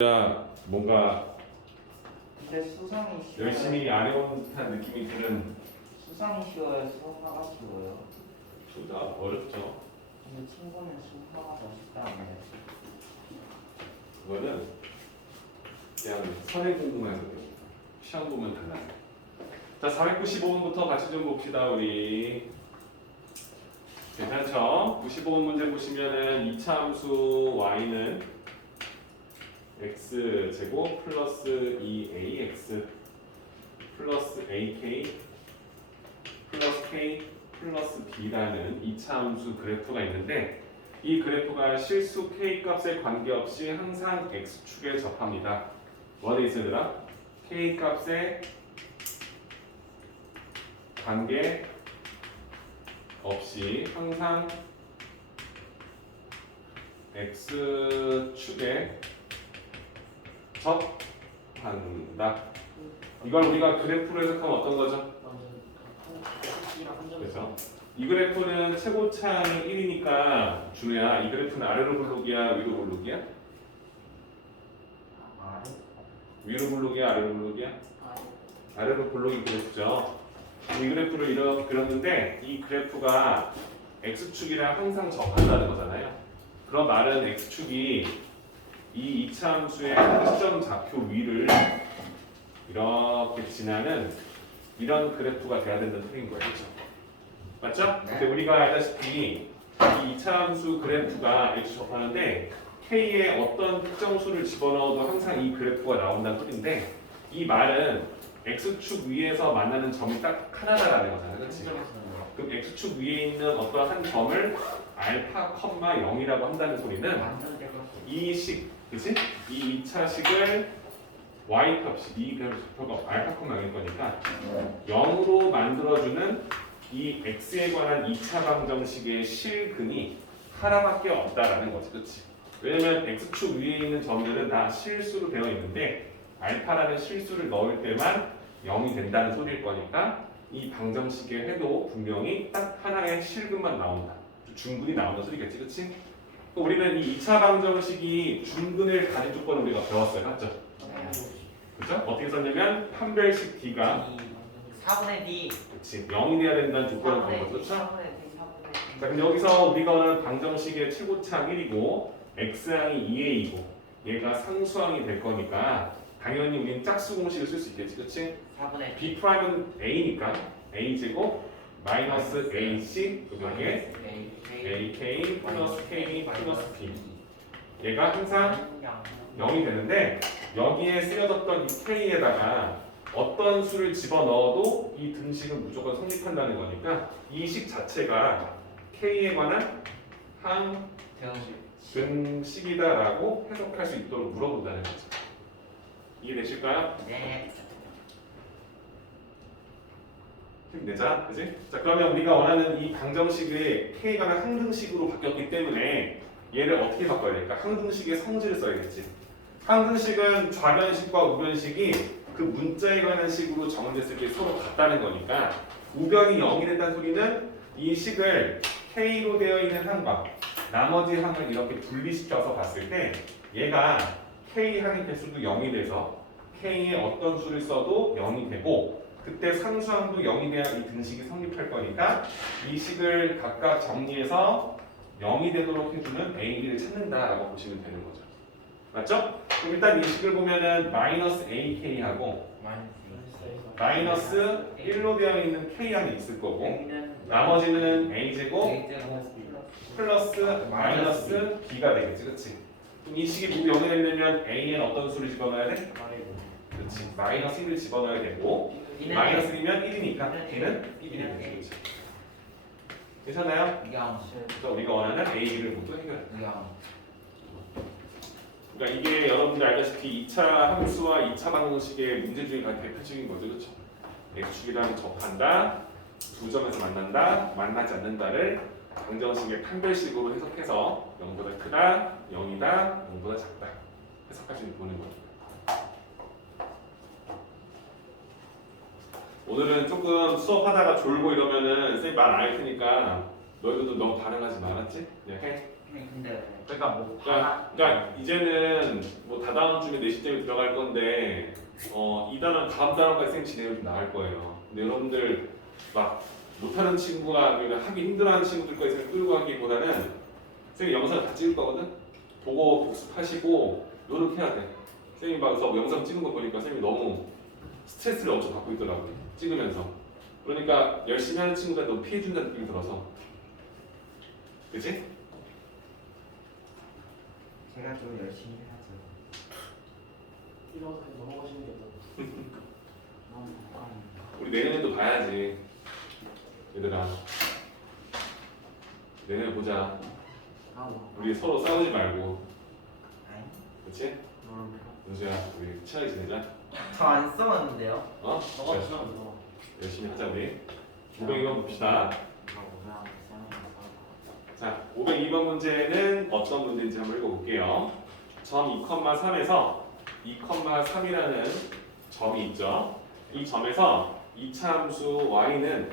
뭔가 근데 수상이 쉬워요. 열심히 안 해온 듯한 느낌이 드는. 수상이 쉬워요. 수화가 쉬워요. 둘 다 어렵죠. 근데 친구는 수화가 더 쉽다는데. 그거는 그냥 선행 공부만 해도 됩니다. 시험 보면 달라요. 자, 495번부터 같이 좀 봅시다. 우리 괜찮죠? 95번 문제 보시면은 이차 함수 y는 x제곱 플러스 2ax 플러스 ak 플러스 k 플러스 b라는 이차 함수 그래프가 있는데, 이 그래프가 실수 k 값에 관계없이 항상 x축에 접합니다. 뭐가 돼 있어야 되나? k 값에 관계 없이 항상 x축에 접한다. 이걸 우리가 그래프로 해석하면 어떤 거죠? 그렇죠? 이 그래프는 최고차항이 1이니까 준우야, 이 그래프는 아래로 블록이야, 위로 블록이야? 위로 블록이야, 아래로 블록이야? 아래로 블록이 그래프죠. 이 그래프를 이렇게 그렸는데, 이 그래프가 x축이랑 항상 접한다는 거잖아요. 그런 말은 x축이 이 2차 함수의 시점 좌표 위를 이렇게 지나는 이런 그래프가 돼야 된다는 소리인 거예요. 그렇죠? 맞죠? 네. 근데 우리가 알다시피 이 2차 함수 그래프가 x 접하는데 k에 어떤 특정 수를 집어넣어도 항상 이 그래프가 나온다는 소리인데, 이 말은 x축 위에서 만나는 점이 딱 하나다라는 거잖아요. 그렇지? 그럼 x축 위에 있는 어떤 한 점을 알파, 0이라고 한다는 소리는 이 식, 그치? 이 2차 식을 y값이 이 좌표가 알파, 0일 거니까 0으로 만들어주는 이 x에 관한 2차 방정식의 실근이 하나밖에 없다라는 거지. 그치? 왜냐면 x축 위에 있는 점들은 다 실수로 되어 있는데 알파라는 실수를 넣을 때만 0이 된다는 소리일 거니까 이 방정식의 해도 분명히 딱 하나의 실근만 나온다. 중근이 나온다 소리겠지, 그치? 우리는 이 2차 방정식이 중근을 가진 조건을 우리가 배웠어요, 맞죠? 그죠? 어떻게 썼냐면 판별식 D가 4분의 D. 그치, 0이 돼야 된다는 조건을 배운 거죠, 그렇죠? 4분의 D. 자, 그럼 여기서 우리가 원하는 방정식의 최고차항 1이고 x항이 2a이고 얘가 상수항이 될 거니까 당연히 우리는 짝수 공식을 쓸 수 있겠지, 그치? 4분의 D. b 프라임은 a니까 a제곱 마이너스 ac 여기에 ak 플러스 k 플러스 b 얘가 항상 0이 되는데, 여기에 쓰여졌던 이 k에다가 어떤 수를 집어넣어도 이 등식은 무조건 성립한다는 거니까 이 식 자체가 k에 관한 항등식이다라고 해석할 수 있도록 물어본다는 거죠. 이해되실까요? 네. 힘내자, 그지? 자, 그러면 우리가 원하는 이 방정식이 k에 관한 항등식으로 바뀌었기 때문에 얘를 어떻게 바꿔야 될까? 항등식의 성질을 써야겠지. 항등식은 좌변식과 우변식이 그 문자에 관한 식으로 정의됐을 때 서로 같다는 거니까 우변이 0이 된다는 소리는 이 식을 k로 되어 있는 항과 나머지 항을 이렇게 분리시켜서 봤을 때 얘가 k 항의 개수도 0이 돼서 k에 어떤 수를 써도 0이 되고, 그때 상수항도 0이 돼야 이 등식이 성립할 거니까 이 식을 각각 정리해서 0이 되도록 해주는 a를 찾는다라고 보시면 되는 거죠. 맞죠? 그럼 일단 이 식을 보면은 마이너스 ak하고 마이너스 1로 되어 있는 k항이 있을 거고, 나머지는 a제곱 플러스 마이너스 b가 되겠지, 그치? 그럼 이 식이 모두 0이 되려면 a엔 어떤 수를 집어넣어야 돼? 그렇지, 마이너스 1을 집어넣어야 되고, 마이너스 1이면 1이니까 b는 1이 되겠지, 그치? 괜찮아요? 그래서 우리가 원하는 a를 모두 해결한다. 그러니까 이게 여러분들 알다시피 2차 함수와 2차 방정식의 문제 중에 가장 대표적인 거죠, 그렇죠? x축이랑 접한다, 두 점에서 만난다, 만나지 않는다를 방정식의 판별식으로 해석해서 0보다 크다, 0이다, 0보다 작다 해석할 수 있는 보는 거죠. 오늘은 조금 수업하다가 졸고 이러면은 쌤이 말 안 할 테니까 너희들도 너무 반응하지 말았지? 그냥 해. 근데 그러니까 뭐 그러니까 이제는 뭐 다다음 주에 내신점이 들어갈 건데 이 단원 다음 단원까지 쌤 진행을 좀 나갈 거예요. 근데 여러분들 막 못하는 친구가 아니면 하기 힘들어하는 친구들까지 쌤 끌고 가기보다는 쌤이 영상 다 찍을 거거든. 보고 복습하시고 노력해야 돼. 쌤이 봐서 영상 찍은 거 보니까 쌤이 너무 스트레스를 엄청 받고 있더라고요. 찍으면서. 그러니까 열심히 하는 친구가 너무 피해준다는 느낌이 들어서. 그치? 제가 좀 열심히 하죠. 이런 거 넘어가시는 게 어떨까요? 너무 걱정입니다. 우리 내년에도 봐야지. 얘들아. 내년에 보자. 뭐. 우리 서로 싸우지 말고. 아니? 그치? 은수야, 우리 친하게 지내자. 저안 써봤는데요. 어? 너가 지나면 너. 열심히 하자, 우리. 502번 봅시다. 자, 502번 문제는 어떤 문제인지 한번 읽어볼게요. 점 2,3에서 2,3이라는 점이 있죠. 이 점에서 이차함수 y는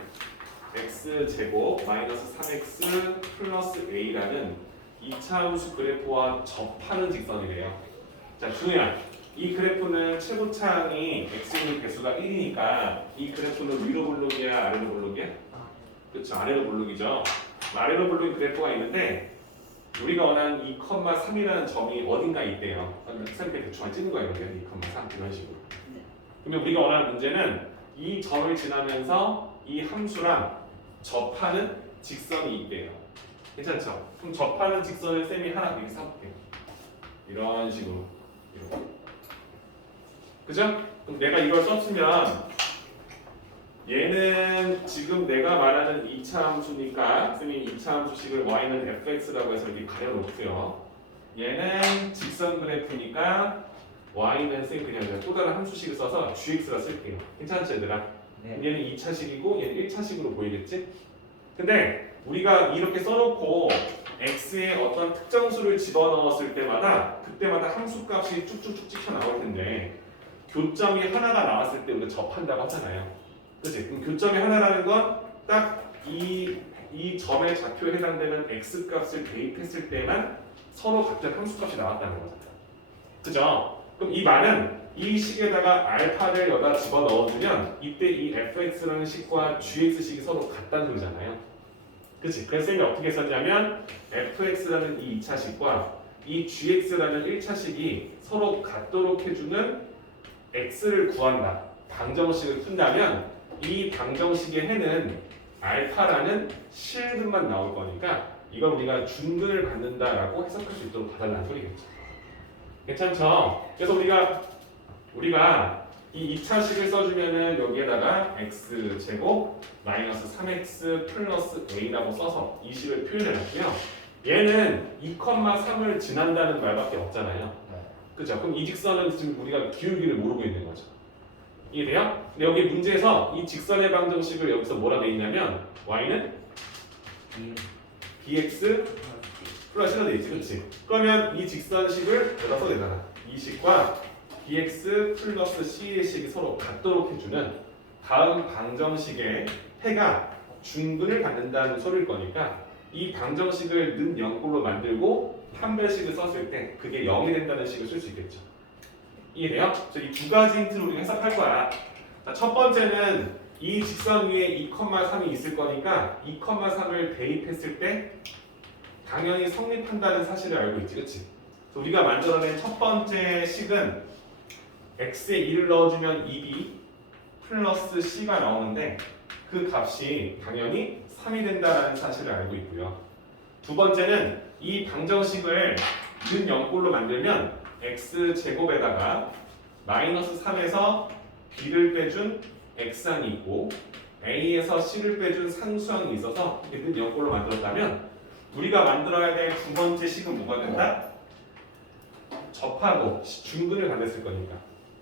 x제곱 마이너스 3x 플러스 a라는 이차함수 그래프와 접하는 직선이래요. 자, 중요한 이 그래프는 최고차항이 x의 개수가 1이니까 이 그래프는 위로 볼록이야, 아래로 볼록이야? 그렇죠, 아래로 볼록이죠. 아래로 볼록인 그래프가 있는데 우리가 원하는 2,3이라는 점이 어딘가에 있대요. 쌤께 대충 찍는 거예요. 2,3 이런 식으로. 그러면 우리가 원하는 문제는 이 점을 지나면서 이 함수랑 접하는 직선이 있대요. 괜찮죠? 그럼 접하는 직선을 쌤이 하나 이렇게 써볼게요. 이런 식으로. 이렇게. 그죠? 그럼 내가 이걸 썼으면 얘는 지금 내가 말하는 2차 함수니까 쌤이 2차 함수식을 y는 fx라고 해서 이렇게 가려놓고요. 얘는 직선 그래프니까 y는 쌤 그냥 또 다른 함수식을 써서 gx라 쓸게요. 괜찮지 얘들아? 네. 얘는 2차식이고 얘는 1차식으로 보이겠지? 근데 우리가 이렇게 써놓고 x의 어떤 특정 수를 집어넣었을 때마다 그때마다 함수값이 쭉쭉쭉 찍혀 나올 텐데 교점이 하나가 나왔을 때 우리가 접한다고 하잖아요. 그치? 그럼 교점이 하나라는 건 딱 이 점의 좌표에 해당되는 x 값을 대입했을 때만 서로 같은 함수값이 나왔다는 거잖아. 그죠? 그럼 이 말은 이 식에다가 알파를 여기다 집어넣어주면 이때 이 fx라는 식과 gx식이 서로 같다는 소리잖아요. 그치? 그래서 쌤이 어떻게 썼냐면 fx라는 이 2차식과 이 gx라는 1차식이 서로 같도록 해주는 x를 구한다. 방정식을 푼다면 이 방정식의 해는 알파라는 실근만 나올 거니까 이걸 우리가 준근을 받는다라고 해석할 수 있도록 봐달라는 소리겠죠. 괜찮죠? 그래서 우리가 이 2차식을 써주면은 여기에다가 x제곱 마이너스 3x 플러스 a라고 써서 이 식을 표현해놨고요. 얘는 2,3을 지난다는 말밖에 없잖아요. 그죠? 그럼 이 직선은 지금 우리가 기울기를 모르고 있는 거죠. 이해돼요? 근데 여기 문제에서 이 직선의 방정식을 여기서 뭐라 돼 있냐면 y는 bx 플러스가 돼 있지, 그렇지? 그러면 이 직선식을 여기다 써내잖아. 이 식과 bx 플러스 c의 식이 서로 같도록 해주는 다음 방정식의 해가 중근을 받는다는 소리일 거니까 이 방정식을 는 0꼴로 만들고 판별식을 썼을 때 그게 0이 된다는 식을 쓸 수 있겠죠. 이해돼요? 이 두 가지 힌트를 우리가 해석할 거야. 자, 첫 번째는 이 직선 위에 2,3이 있을 거니까 2,3을 대입했을 때 당연히 성립한다는 사실을 알고 있지, 그렇지? 우리가 만들어낸 첫 번째 식은 x에 2를 넣어주면 2b 플러스 c가 나오는데 그 값이 당연히 3이 된다는 사실을 알고 있고요. 두 번째는 이 방정식을 는 0꼴로 만들면 x제곱에다가 마이너스 3에서 b를 빼준 x항이 있고 a에서 c를 빼준 상수항이 있어서 이렇게 는 0꼴로 만들었다면 우리가 만들어야 될 두 번째 식은 뭐가 된다? 접하고 중근을 가냈을 거니까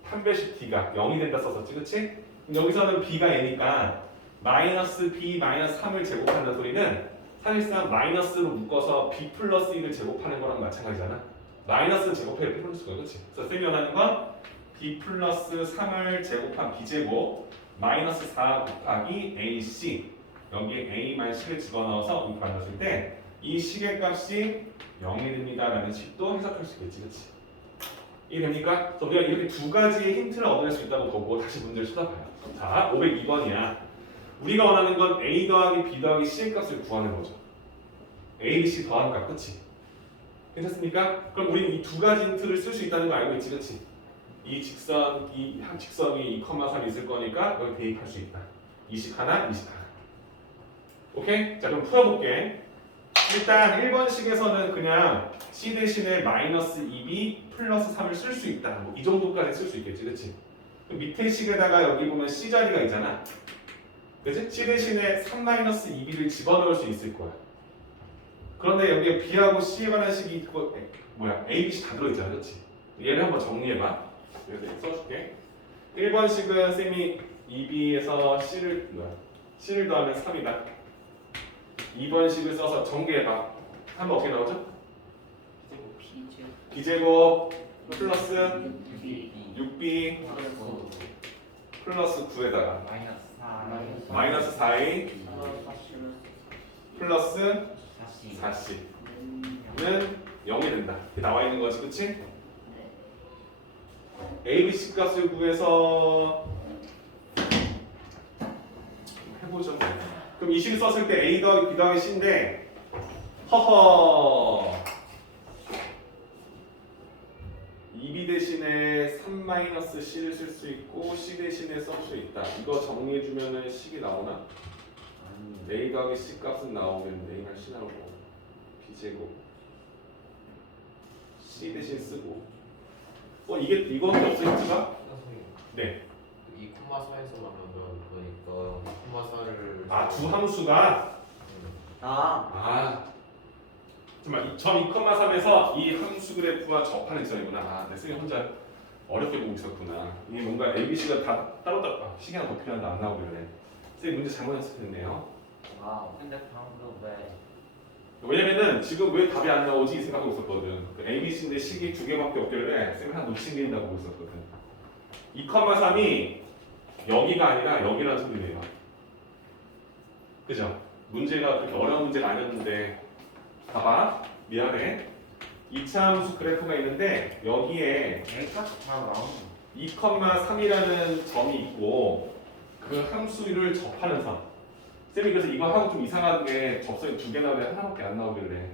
판별식 d가 0이 된다 썼었지, 그치? 여기서는 b가 a니까 마이너스 b 마이너스 3을 제곱한다는 소리는 사실상 마이너스로 묶어서 b 플러스 1을 제곱하는 거랑 마찬가지잖아. 마이너스 제곱해 이렇게 풀 수가, 그렇지? 그래서 쌤이 원하는 건 b 플러스 3을 제곱한 b제곱 마이너스 4 곱하기 ac 여기에 a 만 10을 집어넣어서 이렇게 만들었을 때 이 식의 값이 0이 됩니다 라는 식도 해석할 수 있겠지, 그치? 이해됩니까? 그래서 우리가 이렇게 두 가지의 힌트를 얻어낼 수 있다고 보고 다시 문제를 쳐다봐요. 자, 502번이야. 우리가 원하는 건 a 더하기 b 더하기 c의 값을 구하는 거죠. a, b, c 더하는 값, 그치? 괜찮습니까? 그럼 우리는 이 두 가지 힌트를 쓸 수 있다는 거 알고 있지, 그치? 이 직선이 2,3이 있을 거니까 여기 대입할 수 있다. 이식 하나, 이식 하나. 오케이? 자, 그럼 풀어볼게. 일단 1번식에서는 그냥 c 대신에 마이너스 2b 플러스 3을 쓸 수 있다. 뭐 이 정도까지 쓸 수 있겠지, 그치? 그럼 밑에 식에다가 여기 보면 c 자리가 있잖아. 그치? c 대신에 3 마이너스 2b를 집어넣을 수 있을 거야. 그런데 여기에 b하고 c에 관한 식이 있고 a, b, c 다 들어있잖아, 그치? 얘를 한번 정리해봐. 여기다 써줄게. 1번식은 쌤이 2b에서 c를 더하면 3이다. 2번식을 써서 전개해봐. 하면 어떻게 나오죠? b제곱 플러스 6b 플러스 9에다가 마이너스 4a 플러스 4c는 0이 된다. 이렇게 나와 있는 거지, 그치? a, b, c 값을 구해서 해보죠. 그럼 이 식을 썼을 때 a 더하기 b 더하기 c인데 허허 2b 대신에 3-c를 쓸 수 있고 c 대신에 쓸 수 있다. 이거 정리해주면은 식이 나오나? a 더하기 c 값은 나오면 a 말 c 나오고 b제곱 c 대신 쓰고 이거밖에 없어 힌트가? 네. 2,4에서 나면 보니까 2,4를 두 함수가 아, 잠깐만 점 2,3에서 이 함수 그래프와 접하는 지점이구나. 내 쌤이 혼자 어렵게 보고 있었구나. 이게 뭔가 ABC가 다 따로 시계 하나 더 필요한데 안 나오길래 쌤이 문제 잘못했을 텐데요. 와우. 근데 방금 왜? 왜냐면은 지금 왜 답이 안 나오지 이 생각하고 있었거든. 그 ABC인데 식이 두 개밖에 없길래 쌤이 하나 놓친 게 있다고 보고 있었거든. 2,3이 여기가 아니라 여기라는 소리네요. 그죠? 문제가 그렇게 어려운 문제가 아니었는데 봐봐. 미안해. 2차 함수 그래프가 있는데 여기에 여기까지 다 나오는 2,3이라는 점이 있고 그 함수를 접하는 선. 쌤이 그래서 이거 하고 좀 이상하게 접선이 두 개 나오는데 하나밖에 안 나오길래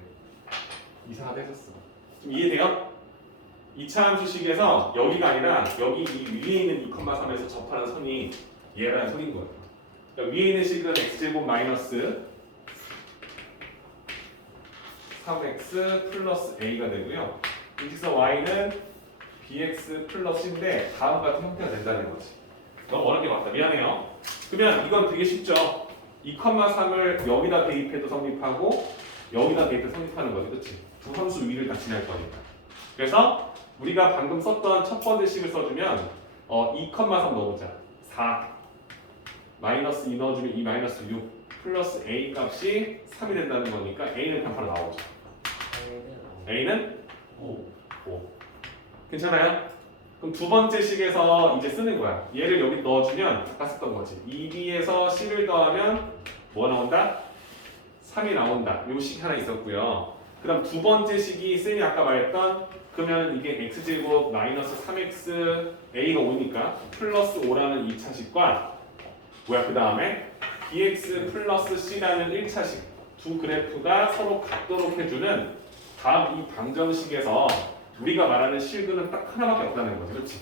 이상하다 했었어. 좀 이해돼요? 2차 함수식에서 여기가 아니라 여기 이 위에 있는 2,3에서 접하는 선이 얘라는 선인 거예요. 그러니까 위에 있는 식은 x제곱 마이너스 3x 플러스 a가 되고요. 이 직선 y는 bx 플러스인데 다음 같은 형태가 된다는 거지. 너무 어렵게 봤다. 미안해요. 그러면 이건 되게 쉽죠. 2,3을 여기다 대입해도 성립하고 여기다 대입해도 성립하는 거지, 그렇지? 두 함수 위를 다 지날 거니까. 그래서 우리가 방금 썼던 첫 번째 식을 써주면 2,3 넣어보자. 4 마이너스 2 넣어주면 2 마이너스 6 플러스 a 값이 3이 된다는 거니까 a는 그냥 바로 나오죠. a는 5. 괜찮아요? 그럼 두 번째 식에서 이제 쓰는 거야. 얘를 여기 넣어주면 아까 썼던 거지. 2b에서 c를 더하면 뭐 나온다? 3이 나온다. 요 식 하나 있었고요. 그 다음 두 번째 식이 쌤이 아까 말했던 그러면 이게 x제곱 마이너스 3x a가 5니까 플러스 5라는 2차식과 뭐야 그 다음에 bx 플러스 c라는 1차식 두 그래프가 서로 같도록 해주는 다음 이 방정식에서 우리가 말하는 실근은 딱 하나밖에 없다는 거지, 그렇지?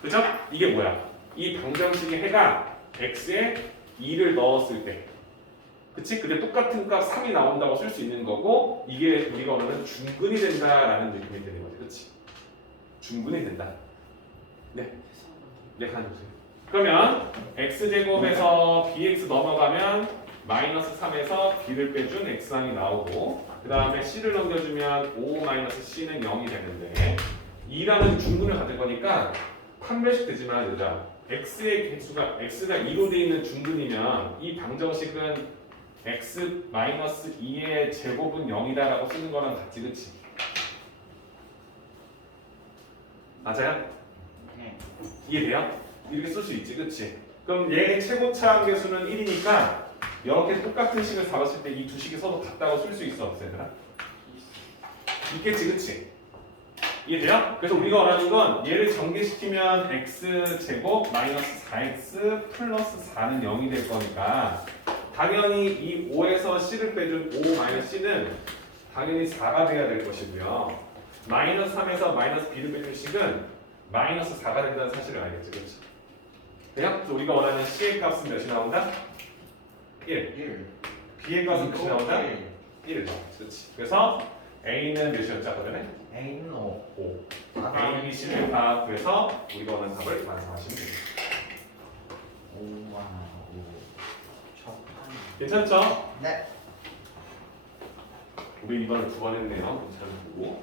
그죠? 이게 뭐야? 이 방정식의 해가 x에 2를 넣었을 때 그치? 근데 똑같은 값 3이 나온다고 쓸 수 있는 거고 이게 우리가 원하는 중근이 된다라는 느낌이 되는 거지, 그렇지? 중근이 된다. 네, 하나 주세요. 그러면 x제곱에서 bx 넘어가면 마이너스 3에서 b를 빼준 x항이 나오고 그 다음에 c를 넘겨주면 5 마이너스 c는 0이 되는데 2라는 중근을 가질 거니까 판별식 되지 말아야 되자. x의 개수가 x가 2로 되어 있는 중근이면 이 방정식은 x 마이너스 2의 제곱은 0이다라고 쓰는 거랑 같지, 그치? 맞아요? 네. 이해돼요? 이렇게 쓸 수 있지, 그치? 그럼 얘의 최고차 함계수는 1이니까 이렇게 똑같은 식을 잡았을 때 이 두 식이 서로 같다고 쓸 수 있어 없어 얘들아? 있겠지 그치? 이해돼요? 그래서 우리가 원하는 건 얘를 전개시키면 x제곱 마이너스 4x 플러스 4는 0이 될 거니까 당연히 이 5에서 c를 빼준 5 마이너스 c는 당연히 4가 돼야 될 것이고요. 마이너스 3에서 마이너스 b를 빼준 식은 마이너스 4가 된다는 사실을 알겠지 그렇죠? 돼요? 그래서 우리가 원하는 c의 값은 몇이 나온다? 1 1 b의 값은 몇이 나온다? 1 1 그렇지. 그래서 a는 몇이었죠 아까 전에? A는 5 5 4가 A, B, C를 다 구해서 우리가 원하는 답을 완성하시면 됩니다. 5만 5 첫판 괜찮죠? 네 우리 이번을 두 번 했네요. 잘 보고.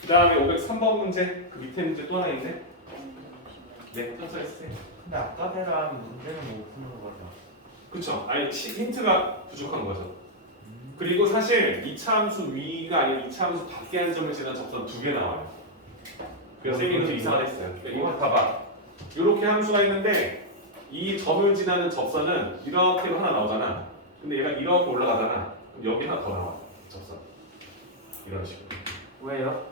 그 다음에 503번 문제. 그 밑에 문제 또 하나 있네. 네, 천천히 쓰세요. 근데 아까 배랑 문제는 못 푸는 거죠 그쵸? 아니, 힌트가 부족한 거죠. 그리고 사실 2차 함수 위가 아니라 2차 함수 밖에 한 점을 지난 접선 2개 나와요. 그래서 쌤이 좀 이상하게 했어요. 이거 봐봐. 이렇게 함수가 있는데 이 점을 지나는 접선은 이렇게 하나 나오잖아. 근데 얘가 이렇게 올라가잖아. 그럼 여기 하나 더 나와. 접선. 이런 식으로. 왜요?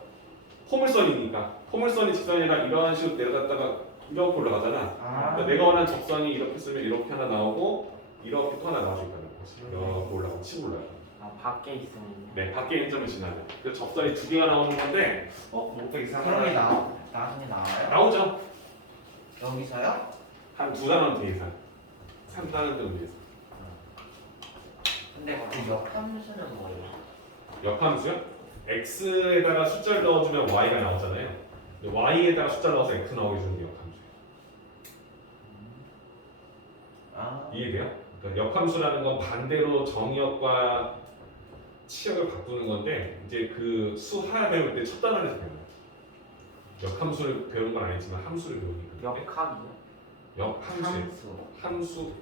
포물선이니까. 포물선이 직선이랑 이런 식으로 내려갔다가 이렇게 올라가잖아. 그러니까 내가 원하는 접선이 이렇게 쓰면 이렇게 하나 나오고 이렇게 또 하나 나와줄 거야. 이렇게 올라가고 치고 올라가. 아 밖에 있으면요. 네, 밖에 있는 점을 지나요. 그래서 접선이 2개가 나오는 건데 뭐가 이상하게 나중에 나와요? 나오죠. 여기서요? 한 2단원 뒤에서 3단원 정도 뒤에서. 근데 그 역함수는 뭐예요? 역함수요? x에다가 숫자를 넣어주면 y가 나오잖아요. 근데 y에다가 숫자 넣어서 x 나오게 주는 게 역함수예요. 아 이해돼요? 그러니까 역함수라는 건 반대로 정의역과 치역을 바꾸는 건데 이제 그 수하 배울 때 첫 단원에서 배워요. 역함수를 배우는 건 아니지만 함수를 배우는 건데 역학이요? 역함수예요. 함수 함수.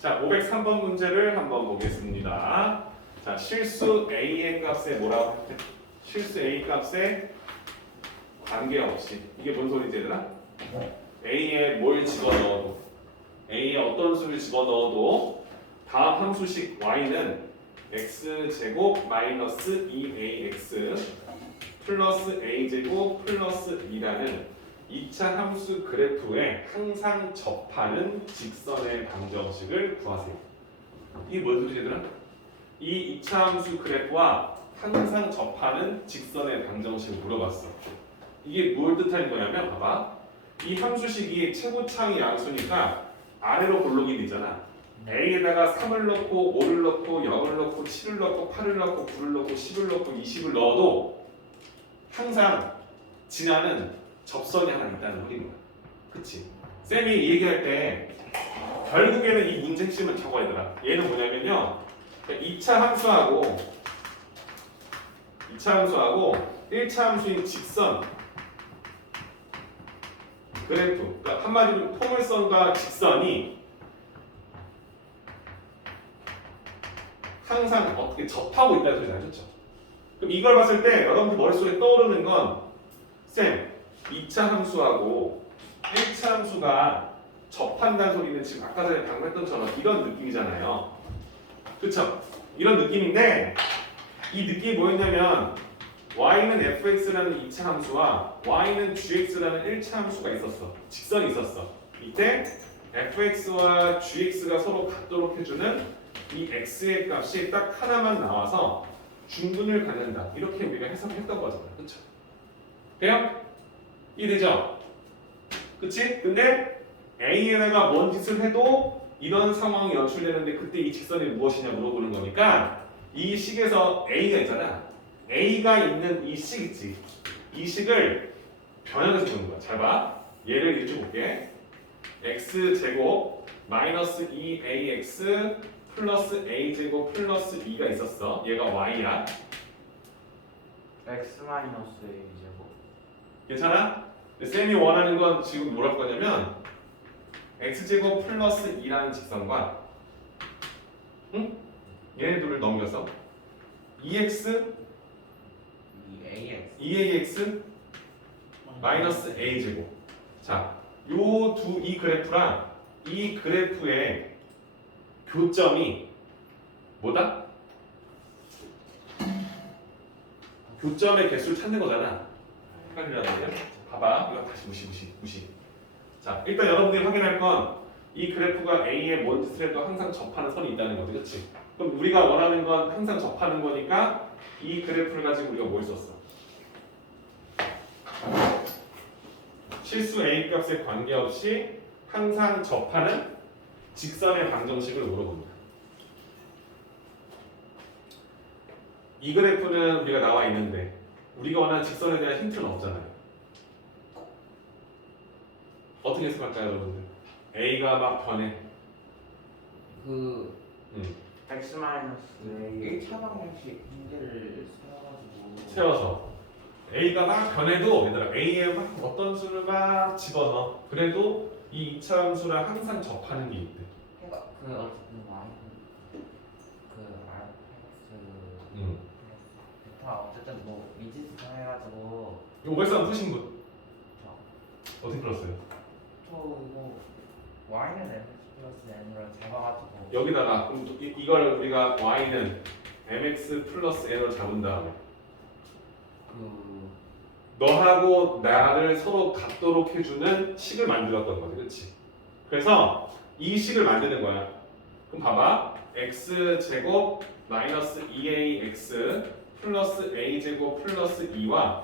자, 503번 문제를 한번 보겠습니다. 자, 실수 a의 값에 뭐라고 했대? 실수 a 값에 관계없이 이게 뭔 소리지 얘들아? a에 뭘 집어넣어도 a에 어떤 수를 집어넣어도 다음 함수식 y는 x제곱 마이너스 2ax 플러스 a제곱 플러스 2라는 2차 함수 그래프에 항상 접하는 직선의 방정식을 구하세요. 이게 뭔 소리지 얘들아? 이 2차 함수 그래프와 항상 접하는 직선의 방정식을 물어봤어. 이게 뭘 뜻하는 거냐면 봐봐. 이 함수식이 최고차의 양수니까 아래로 볼록이 되잖아. a에다가 3을 넣고 5를 넣고 0을 넣고 7을 넣고 8을 넣고 9를 넣고 10을 넣고 20을 넣어도 항상 지나는 접선이 하나 있다는 소리인 거야. 그치? 쌤이 얘기할 때 결국에는 이 문제 핵심을 적어야 되더라. 얘는 뭐냐면요. 2차 함수하고 1차 함수인 직선 그래프, 그러니까 한마디로 포물선과 직선이 항상 어떻게 접하고 있다는 소리 나셨죠? 그럼 이걸 봤을 때 여러분들 머릿속에 떠오르는 건 쌤, 2차 함수하고 1차 함수가 접한다는 소리는 지금 아까 전에 방금했던처럼 이런 느낌이잖아요. 그쵸? 이런 느낌인데 이 느낌이 뭐였냐면 y는 fx라는 2차 함수와 y는 gx라는 1차 함수가 있었어. 직선이 있었어. 이때 fx와 gx가 서로 같도록 해주는 이 x의 값이 딱 하나만 나와서 중근을 갖는다. 이렇게 우리가 해석했던 거잖아. 그쵸? 돼요? 이해되죠? 그치? 근데 a에다가 뭔 짓을 해도 이런 상황이 연출되는데 그때 이 직선이 무엇이냐 물어보는 거니까 이 식에서 a가 있잖아. a가 있는 이 식 있지. 이 식을 변형해서 보는 거야. 잘 봐. 얘를 이렇게 볼게. x제곱 마이너스 2ax 플러스 a제곱 플러스 2가 있었어. 얘가 y야. x 마이너스 a제곱. 괜찮아? 근데 쌤이 원하는 건 지금 뭐랄 거냐면 x제곱 플러스 2라는 직선과 응? 얘네들을 넘겨서 2x 2ax 마이너스 a제곱. 자, 이 그래프랑 이 그래프의 교점이 뭐다? 교점의 개수를 찾는 거잖아. 헷갈리라는데요? 봐봐. 이거 다시 무시. 자, 일단 여러분들이 확인할 건 이 그래프가 A에 뭔 짓을 해도 항상 접하는 선이 있다는 거지, 그렇지? 그럼 우리가 원하는 건 항상 접하는 거니까 이 그래프를 가지고 우리가 뭘 썼어? 실수 A 값에 관계없이 항상 접하는 직선의 방정식을 물어봅니다. 이 그래프는 우리가 나와 있는데 우리가 원하는 직선에 대한 힌트는 없잖아요. 어떻게 해석할까요, 여러분들? A가 막 변해. 그 x 마이너스 a 1차 방정식 문제를 세워가지고 세워서 A가 막 변해도 얘들아 A에 막 어떤 수를 막 집어넣어. 그래도 이 2차 함수랑 항상 접하는 게 있대. 그러니까 그 어쨌든 y 그 r 음. 베타 어쨌든 뭐 미지수 해가지고 이 503 푸신 분 저, 어떻게 풀었어요? 저 이거 y는 mx 플러스 n으로 잡아가지고 여기다가 그럼 이걸 우리가 y는 mx 플러스 n으로 잡은 다음에 그 너하고 나를 서로 같도록 해주는 식을 만들었던 거지, 그렇지? 그래서 이 식을 만드는 거야. 그럼 봐봐, x 제곱 마이너스 2ax 플러스 a 제곱 플러스 2와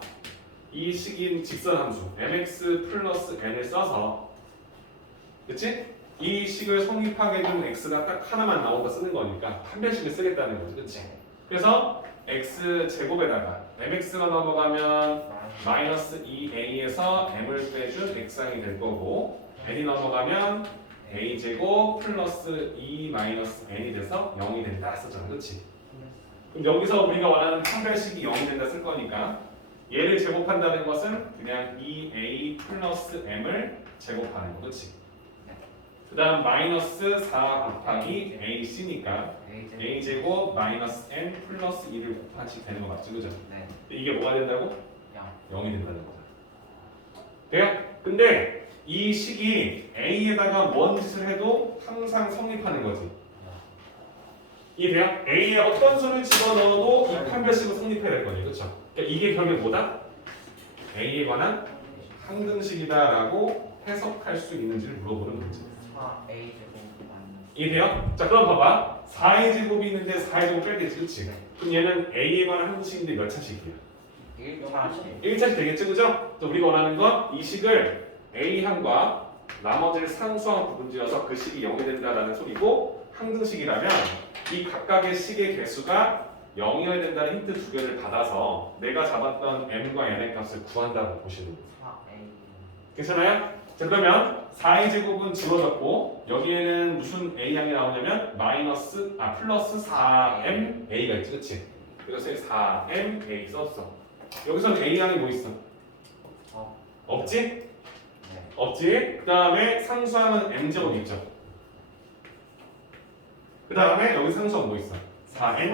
이 식인 직선 함수 mx 플러스 n을 써서, 그렇지? 이 식을 성립하게 되면 x가 딱 하나만 나온다 쓰는 거니까 한 배씩을 쓰겠다는 거지, 그렇지? 그래서 x 제곱에다가 mx가 넘어가면 마이너스 2a에서 m을 빼준 x항이 될 거고 n이 넘어가면 a 제곱 플러스 2 마이너스 n이 돼서 0이 된다 썼잖아, 그렇지? 그럼 여기서 우리가 원하는 판별식이 0이 된다 쓸 거니까 얘를 제곱한다는 것은 그냥 2a 플러스 m을 제곱하는 거, 그렇지? 그 다음 마이너스 4 곱하기 ac니까 a 제곱 마이너스 n 플러스 2를 곱하시 되는 거 맞죠, 그죠? 네. 이게 뭐가 된다고? 야 0이 된다는 거다. 돼요? 근데 이 식이 A에다가 뭔 짓을 해도 항상 성립하는 거지. 이해돼요? A에 어떤 수를 집어넣어도 이 판별식은 성립해야 될 거니, 그렇죠? 그러니까 이게 결국 뭐다? A에 관한 항등식이다라고 해석할 수 있는지를 물어보는 문제. 4a 제곱 마이너스 이해돼요? 자, 그럼 봐봐. 4의 제곱이 있는데 4의 제곱 빼겠지, 그렇지? 그럼 얘는 A에 관한 항등식인데 몇 차식이야? 1차식 1차식 되겠죠, 그죠? 또 우리가 원하는 건 이 식을 A항과 나머지를 상수항 부분지어서 그 식이 0이 된다라는 소리고, 항등식이라면 이 각각의 식의 개수가 0이어야 된다는 힌트 두 개를 받아서 내가 잡았던 m과 n의 값을 구한다고 보시는 거예요. 4a 괜찮아요? 자, 그러면 4의 제곱은 집어넣고 여기에는 무슨 A항이 나오냐면 플러스 4m A가 있지, 그치? 그래서 4m A 썼어. 여기서는 A항이 뭐 있어? 없지? 네. 없지? 그 다음에 상수항은 m제곱 있죠? 그 다음에 여기 상수항 뭐 있어? 4n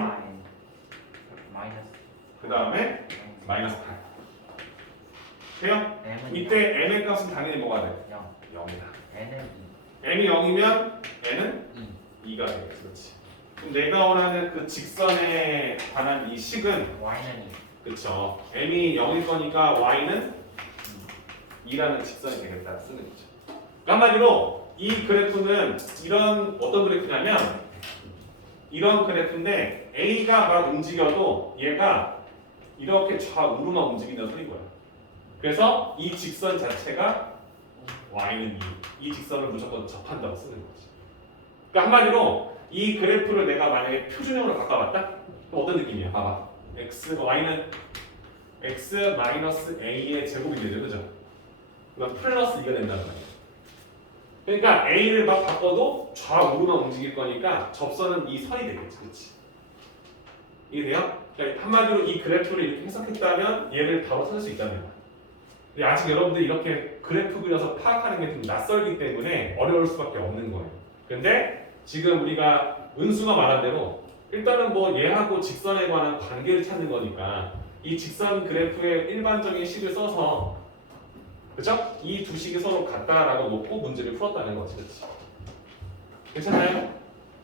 마이너스 그 다음에 마이너스 8 돼요? m은 이때 n의 값은 당연히 뭐가 돼? 0 0이다. n은 n이 0이면 n은 2 2가 되겠지, 그렇지? 그럼 내가 원하는 그 직선에 관한 이 식은 y는 2 그쵸? m이 0일 거니까 y는 2라는 직선이 되겠다 쓰는 거죠. 그러니까 한마디로 이 그래프는 이런 어떤 그래프냐면 이런 그래프인데 A가 막 움직여도 얘가 이렇게 좌우로만 움직인다는 소린 거야. 그래서 이 직선 자체가 y는 2. 이 직선을 무조건 접한다고 쓰는 거지. 그러니까 한마디로 이 그래프를 내가 만약에 표준형으로 바꿔봤다? 그럼 어떤 느낌이야? 봐봐. y는 x 마이너스 a의 제곱이 되죠, 그죠? 그럼 플러스 2가 된다는 말이야. 그러니까 a를 막 바꿔도 좌우로만 움직일 거니까 접선은 이 선이 되겠지, 그렇지? 이해돼요? 그러니까 한마디로 이 그래프를 이렇게 해석했다면 얘를 바로 찾을 수 있다는 거야. 근데 아직 여러분들이 이렇게 그래프 그려서 파악하는 게 좀 낯설기 때문에 어려울 수밖에 없는 거예요. 근데 지금 우리가 은수가 말한 대로 일단은 뭐 얘하고 직선에 관한 관계를 찾는 거니까 이 직선 그래프의 일반적인 식을 써서 그죠? 이 두 식이 서로 같다라고 놓고 문제를 풀었다는 거지, 그렇지? 괜찮아요?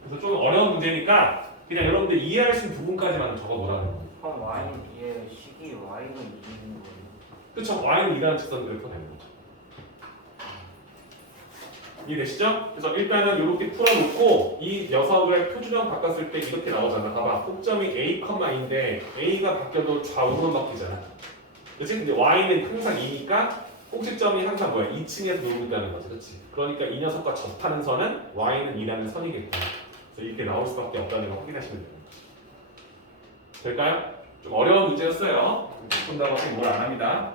그래서 좀 어려운 문제니까 그냥 여러분들 이해할 수 있는 부분까지만 적어보라는 거예요. 그럼 Y는 D예요. 식이 Y가 2인 거예요. 그쵸? y는 2라는 직선 그래프가 되는 거죠. 이해되시죠? 그래서 일단은 이렇게 풀어놓고 이 녀석을 표준형 바꿨을 때 이렇게 나오잖아. 봐봐. 꼭점이 A, A인데 A가 바뀌어도 좌우로만 바뀌잖아. 그치? 근데 y는 항상 2니까 꼭지점이 항상 뭐야? 2층에서 놀고 있다는 거지. 그치? 그러니까 이 녀석과 접하는 선은 y는 2라는 선이겠다. 그래서 이렇게 나올 수밖에 없다는 거 확인하시면 됩니다. 될까요? 좀 어려운 문제였어요. 본다고 하면 뭘 안 합니다.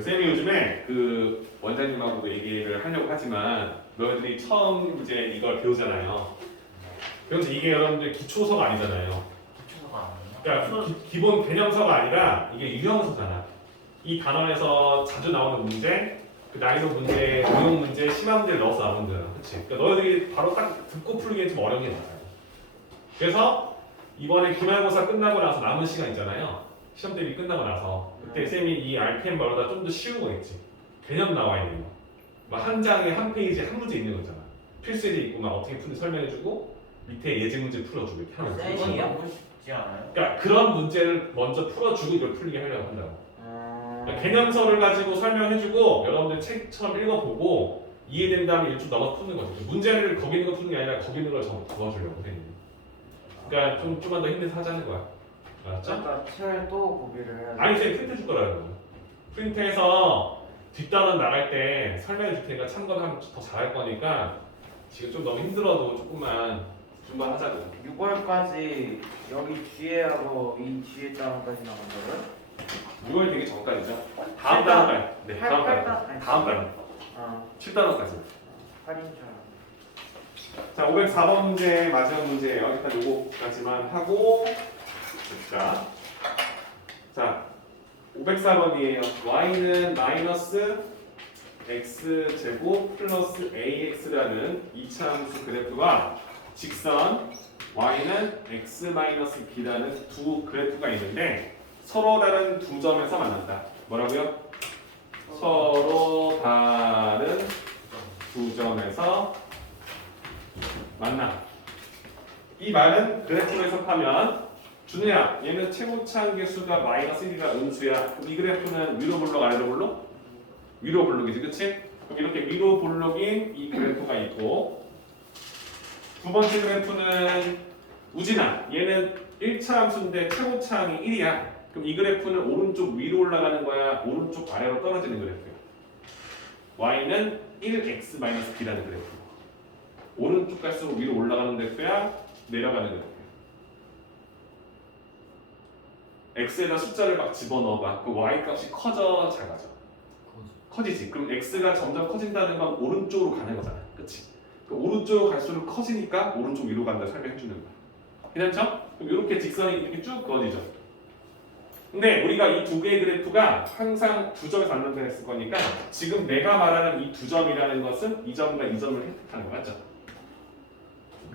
쌤이 요즘에 그 원장님하고도 얘기를 하려고 하지만 너희들이 처음 이제 이걸 배우잖아요. 그래서 이게 여러분들 기초서가 아니잖아요. 기초가 아니에요? 그러니까 기본 개념서가 아니라 이게 유형서잖아. 이 단원에서 자주 나오는 문제, 그 난이도 문제, 응용 문제, 심화 문제를 넣어서 나오는 거야. 그렇지? 그러니까 너희들이 바로 딱 듣고 풀기엔 좀 어려운 게 많아요. 그래서 이번에 기말고사 끝나고 나서 남은 시간 있잖아요. 시험 대비 끝나고 나서 그때 쌤이 이 RPM보다 좀 더 쉬운 거 있지. 개념 나와 있는 거. 막 한 장에 한 페이지에 한 문제 있는 거 있잖아. 필수에 있고 막 어떻게 푸는지 설명해주고 밑에 예제 문제 풀어주고 이렇게 하는 거. 쌤이 하고 싶지 않아요? 그러니까 그런 문제를 먼저 풀어주고 이걸 풀리게 하려고 한다고. 그러니까 개념서를 가지고 설명해주고 여러분들 책처럼 읽어보고 이해된 다음에 일주 넘어 푸는 거죠. 문제를 거기 있는 거 푸는 게 아니라 거기 있는 걸 적어주려고 해. 그러니까 좀만 더 힘내서 하자는 거야. 알았죠? 아까 칠또 고비를 해야 돼. 아니 쌤 프린트 줄 거라고. 프린트해서 뒷단원 나갈 때 설명해 줄 테니까 참고하면 더 잘할 거니까 지금 좀 너무 힘들어도 조금만 하자고. 6월까지 여기 뒤에하고 이 뒤에 단원까지 나간다고요? 6월 되기 전까지죠. 다음 단원까지. 네, 다음 달. 아니, 다음 달. 아, 7단원까지. 8인 줄 알았는데. 자, 504번 문제 마지막 문제예요. 일단 요거까지만 하고 봅시다. 자, 504번이에요. y는 마이너스 x제곱 플러스 ax라는 이차함수 그래프와 직선 y는 x 마이너스 b라는 두 그래프가 있는데 서로 다른 두 점에서 만난다. 뭐라고요? 서로 다른 두 점에서 만나. 이 말은 그래프로 해석하면 준우야, 얘는 최고차 계수가 마이너스 1이라 음수야. 그럼 이 그래프는 위로 볼록 아래로 볼록? 위로 볼록이지, 그치? 그럼 이렇게 위로 볼록인 이 그래프가 있고 두 번째 그래프는 우진아, 얘는 1차 함수인데 최고차항이 1이야. 그럼 이 그래프는 오른쪽 위로 올라가는 거야? 오른쪽 아래로 떨어지는 그래프야. y는 1x-b라는 그래프. 오른쪽 갈수록 위로 올라가는 그래프야? 내려가는 그래프야? x에다 숫자를 막 집어넣어봐. 그 y 값이 커져 작아져? 커지지. 그럼 x가 점점 커진다는 건 오른쪽으로 가는 거잖아. 그치? 그 오른쪽으로 갈수록 커지니까 오른쪽 위로 간다 설명해 주는 거야. 괜찮죠? 그럼 이렇게 직선이 이렇게 쭉 그어지죠. 근데 우리가 이 두 개의 그래프가 항상 두 점에서 만난다 했을 거니까 지금 내가 말하는 이 두 점이라는 것은 이 점과 이 점을 획득하는 거 맞죠?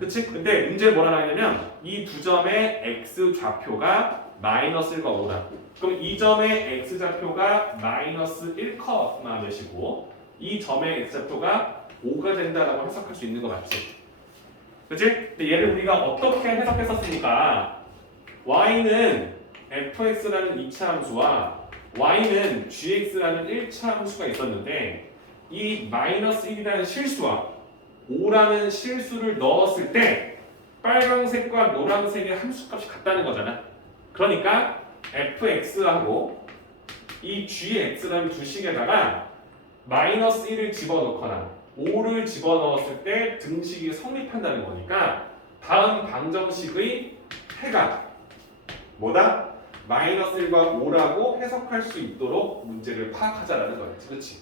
그치? 근데 문제 뭐라 나왔냐면 이 두 점의 x 좌표가 마이너스 1과 5다. 그럼 이 점의 x 좌표가 마이너스 1컴마 몇이고 이 점의 x 좌표가 5가 된다라고 해석할 수 있는 거 맞지? 그치? 근데 얘를 우리가 어떻게 해석했었으니까 y는 fx라는 2차 함수와 y는 gx라는 1차 함수가 있었는데 이 마이너스 1이라는 실수와 5라는 실수를 넣었을 때 빨강색과 노란색의 함수값이 같다는 거잖아. 그러니까 fx하고 이 gx라는 두 식에다가 마이너스 1을 집어넣거나 5를 집어넣었을 때 등식이 성립한다는 거니까 다음 방정식의 해가 뭐다? 마이너스 1과 5라고 해석할 수 있도록 문제를 파악하자라는 거였지. 그렇지?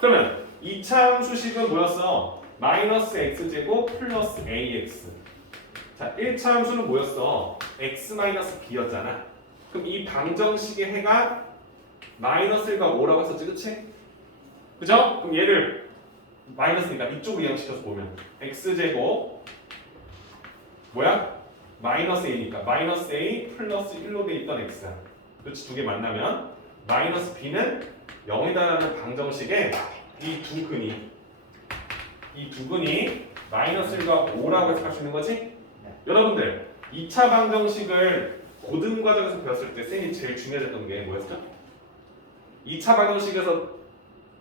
그러면 2차 함수식은 뭐였어? 마이너스 x제곱 플러스 ax. 자, 1차 함수는 뭐였어? x 마이너스 b였잖아. 그럼 이 방정식의 해가 마이너스 1과 5라고 했었지. 그치? 그죠? 그럼 얘를 마이너스니까 이쪽으로 이항시켜서 보면 x제곱 뭐야? 마이너스 a니까 마이너스 a 플러스 1로 돼 있던 x야. 그렇지? 두 개 만나면 마이너스 b는 0이다라는 방정식에 이 두 근이 마이너스 1과 5라고 해석할 수 있는 거지? 네. 여러분들 2차 방정식을 고등 과정에서 배웠을 때 쌤이 제일 중요했던 게 뭐였죠? 2차 방정식에서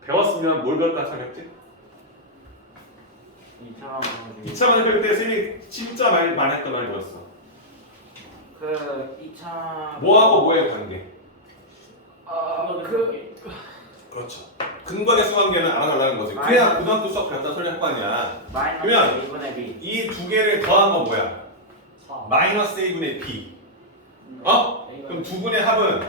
배웠으면 뭘 배웠다 생각했지? 2차 방정식 때 쌤이 진짜 많이 했던 말이 뭐였어? 그 2차 뭐하고 뭐의 관계? 그렇죠. 근관계 수관계는 알아달라는 거지. 그래야 고등학교 수업 배웠다 소리 할 거 아니야. 마이너스 그러면 2분의 b. 이 두 개를 더한 건 뭐야? 4. 마이너스 A분의 B. 그럼 두 분의 합은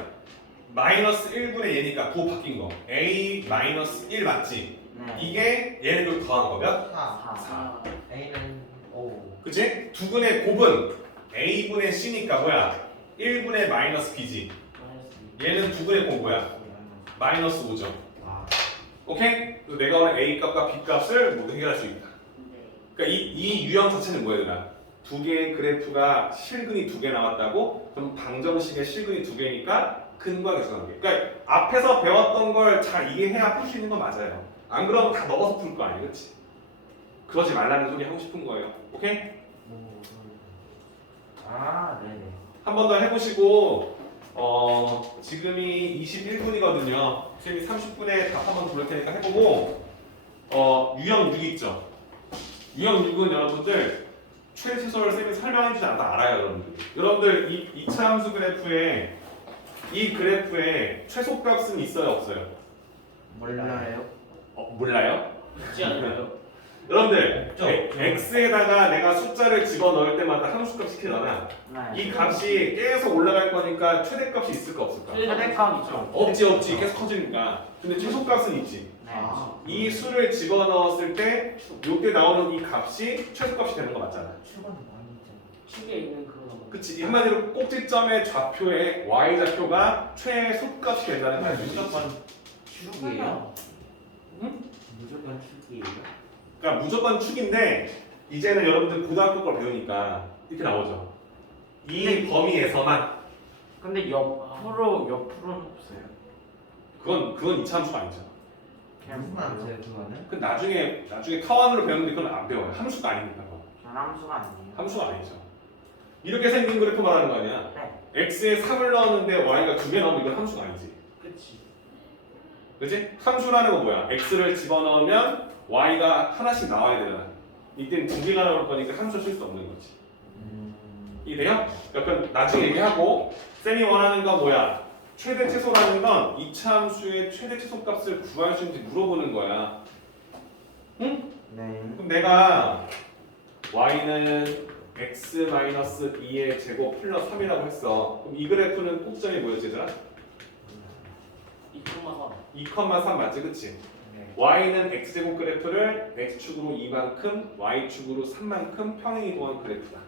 마이너스 1분의 얘니까 부 바뀐 거. A 마이너스 1 맞지? 네. 이게 얘네들 더한 거면 4. A는 5. 그치? 두 분의 곱은 A분의 C니까 뭐야? 1분의 마이너스 B지. 얘는 두 분의 곱 뭐야? 마이너스 5죠. 아. 오케이? 그래서 내가 원하는 A 값과 B 값을 모두 해결할 수 있다. 그러니까 이 유형 자체는 뭐야? 두 개의 그래프가 실근이 두 개 나왔다고? 그럼 방정식의 실근이 두 개니까 근과 계수관계. 그러니까 앞에서 배웠던 걸 잘 이해해야 풀 수 있는 건 맞아요. 안 그러면 다 넣어서 풀 거 아니야, 그렇지? 그러지 말라는 소리 하고 싶은 거예요. 오케이? 아, 네네. 한 번 더 해보시고 지금이 21분이거든요. 쌤이 30분에 답 한번 부를 테니까 해보고 유형 6 있죠? 유형 6은 여러분들 최소를 쌤이 설명해주지 않아도 알아요, 여러분들. 여러분들 이 2차 함수 그래프에 이 그래프에 최소값은 있어요, 없어요? 몰라요. 몰라요? 있지 않나요? 여러분들 없죠. x에다가 내가 숫자를 집어넣을 때마다 함수값 시키잖아. 네. 이 값이 계속 올라갈 거니까 최대값이 있을까 없을까? 최대값 있죠. 없지 계속 커지니까. 근데 최소값은 있지. 네. 이 수를 집어넣었을 때 이때 나오는 이 값이 최소값이 되는 거 맞잖아. 출근도 많이 있잖아. 축에 있는 그런 그치? 한마디로 꼭지점의 좌표의 y좌표가 최소값이 된다는 말이지. 무조건 축이에요? 응? 무조건 축이에요? 그러니까 무조건 축인데 이제는 여러분들 고등학교 걸 배우니까 이렇게 나오죠. 이 범위에서만 근데 옆으로는 없어요. 그건 이차함수가 아니죠. 무슨 말이세요 그거는? 그 나중에 카완으로 배우는데 그건 안 배워요. 함수가 아니니까. 그건. 전함수가 아니에요. 함수가 아니죠. 이렇게 생긴 그래프 말하는 거 아니야? 네. x에 3을 넣었는데 y가 2개 나오면 이건 함수가 아니지. 그치 그치? 함수라는 건 뭐야? x를 집어넣으면 y가 하나씩 나와야 되잖아. 이때는 2개가 나올 거니까 함수 쓸 수 없는 거지. 이해돼요? 약간 나중에 얘기하고 쌤이 원하는 건 뭐야? 최대 최소라는 건 이차 함수의 최대 최소 값을 구할 수 있는지 물어보는 거야. 응? 네. 그럼 내가 y는 x-2의 제곱 플러스 3이라고 했어. 그럼 이 그래프는 꼭지점이 뭐였지 얘들아? 2,3 2,3 맞지? 그치? 네. y는 x제곱 그래프를 x축으로 2만큼 y축으로 3만큼 평행 이동한 그래프다.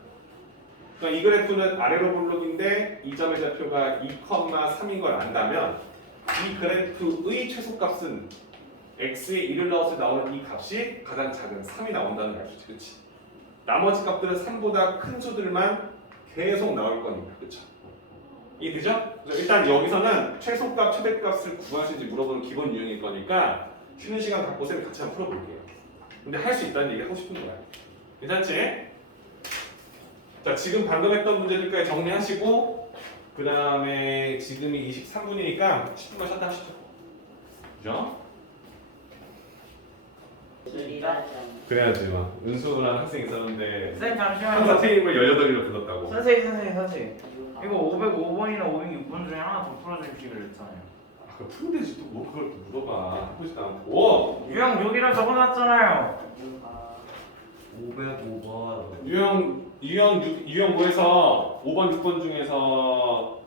그러니까 이 그래프는 아래로 볼록인데 이 점의 좌표가 2,3인 걸 안다면 이 그래프의 최소값은 x에 1을 넣어서 나오는 이 값이 가장 작은 3이 나온다는 걸 알수 있지. 그치? 나머지 값들은 3보다 큰 수들만 계속 나올 거니까. 그쵸? 이해되죠? 그래서 일단 여기서는 최소값, 최대값을 구할 수 있는지 물어보는 기본 유형일 거니까 쉬는 시간 갖고 쌤이 같이 한번 풀어볼게요. 근데 할 수 있다는 얘기 하고 싶은 거야. 괜찮지? 자, 지금 방금 했던 문제들까지 정리하시고 그 다음에 지금이 23분이니까 10분만 쉬었다 하시죠. 그죠? 그래야지 막 은수라는 학생이 있었는데 선생님 잠시만요. 항상 테이블 18개를 불렀다고. 선생님. 이거 505번이나 506번 중에 하나 더 풀어주시기로 했잖아요. 아, 그거 푸면 되지 또 뭐 그걸 또 물어봐. 해보지도 않고. 유형 6이라 적어놨잖아요. 505번. 유형 뭐에서 5번, 6번 중에서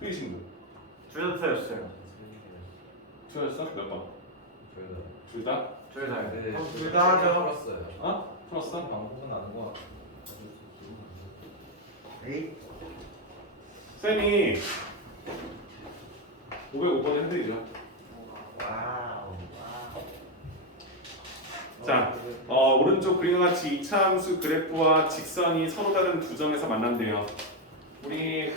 틀리신 분? 둘 다 틀렸어요. 틀렸어? 몇 번? 저희가 둘 다? 둘 다요. 네, 둘다 하죠. 풀었어요. 어? 틀었어? 방법은 아는 거 같아. 에이? 쌤이 505번에 해드리죠. 와우. 자, 오른쪽 그림과 같이 2차 함수 그래프와 직선이 서로 다른 두 점에서 만난대요. 우리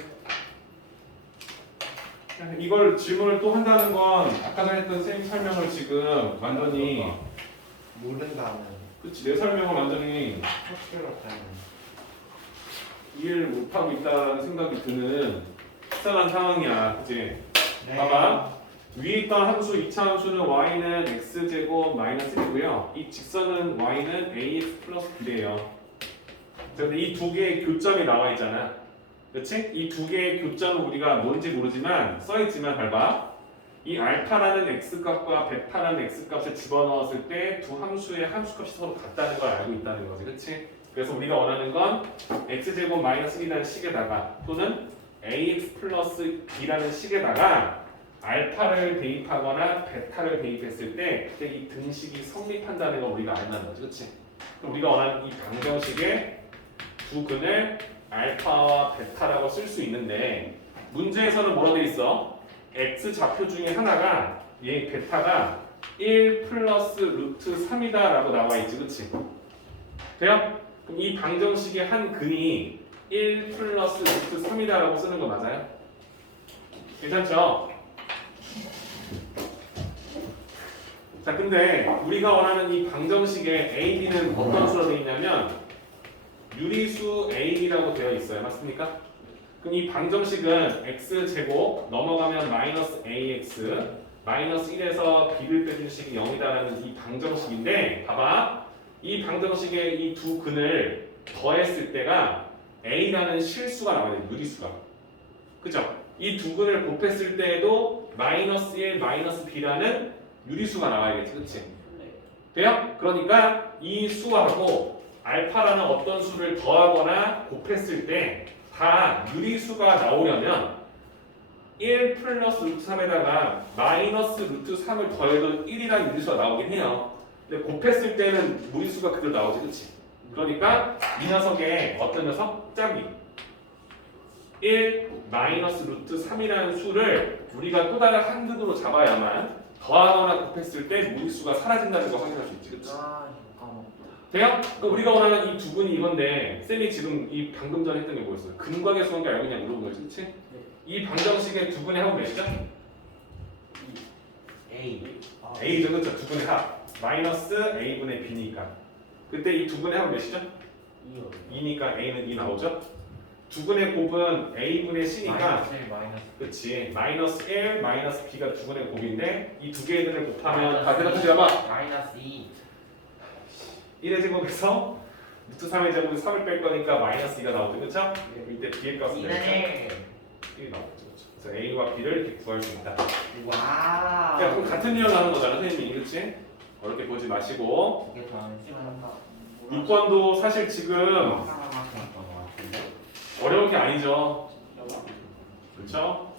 이걸 질문을 또 한다는 건 아까 전에 했던 쌤 설명을 지금 완전히 모른다는 그치 내 설명을 완전히 척결었다는 이해를 못하고 있다는 생각이 드는 속상한 상황이야 그치? 네. 봐봐 위에 있던 함수 2차 함수는 y는 x제곱 마이너스 1이고요 이 직선은 y는 ax 플러스 b래요 근데 이 두 개의 교점이 나와 있잖아 그치? 이 두 개의 교점은 우리가 뭔지 모르지만 써있지만 봐봐 이 알파라는 x값과 베타라는 x값을 집어넣었을 때 두 함수의 함수값이 서로 같다는 걸 알고 있다는 거지 그치? 그래서 우리가 원하는 건 x제곱 마이너스 1이라는 식에다가 또는 ax 플러스 b라는 식에다가 알파를 대입하거나 베타를 대입했을 때 그때 이 등식이 성립한다는 걸 우리가 알는 거지 그치? 그럼 우리가 원하는 이 방정식의 두 근을 알파와 베타라고 쓸 수 있는데 문제에서는 뭐라고 돼 있어? x 좌표 중에 하나가 얘 베타가 1 플러스 루트 3이다 라고 나와 있지 그치? 돼요? 그럼 이 방정식의 한 근이 1 플러스 루트 3이다 라고 쓰는 거 맞아요? 괜찮죠? 자 근데 우리가 원하는 이 방정식의 AB는 어떤 수로 되어 있냐면 유리수 AB라고 되어 있어요 맞습니까? 그럼 이 방정식은 x제곱 넘어가면 마이너스 ax 마이너스 1에서 b를 빼준 식이 0이다라는 이 방정식인데 봐봐 이 방정식의 이 두 근을 더했을 때가 a라는 실수가 나와야 돼요 유리수가 그죠? 이 두 근을 곱했을 때에도 마이너스 1 마이너스 b라는 유리수가 나와야겠지 그치? 돼요? 그러니까 이 수하고 알파라는 어떤 수를 더하거나 곱했을 때 다 유리수가 나오려면 1 플러스 루트 3에다가 마이너스 루트 3을 더해도 1이라는 유리수가 나오긴 해요. 근데 곱했을 때는 무리수가 그대로 나오지, 그치? 그러니까 이 녀석의 어떤 녀석? 짝이 1 마이너스 루트 3이라는 수를 우리가 또 다른 한 근으로 잡아야만 더하거나 곱했을 때 무리수가 사라진다는 걸 확인할 수 있지, 그치? 아 까먹다. 돼요? 그러니까 우리가 원하는 이 두 근이 이건데 쌤이 지금 이 방금 전에 했던 게 뭐였어요? 근각의 수인 게 알고 그냥 물어본 거지, 그치? 이 방정식의 두 근의 합은 몇이죠? A. A죠, 그쵸? 두 근의 합 마이너스 A분의 B니까 그때 이 두 근의 합은 몇이죠? 2니까 A는 2 나오죠? 두 근의 곱은 A분의 C니까 마이너스 1 마이너스. 그치 마이너스 1, 마이너스 B가 두 근의 곱인데 이 두 개의 근을 곱하면 다 대답하지 봐봐 마이너스 2. 1의 제곱에서 루트 3의 제곱에 3을 뺄 거니까 마이너스 2가 나오죠, 그쵸? 이때 B의 값은 몇이죠? 1이 나오죠, 그쵸? 그래서 A와 B를 이렇게 구할 수 있다 와. 야, 그럼 같은 유형 하는 거잖아, 선생님이, 그치? 어렵게 보지 마시고 이게 더하면 C-한다. 6번도 사실 지금 하나만 왔던 것 같은데. 어려운 게 아니죠, 그쵸?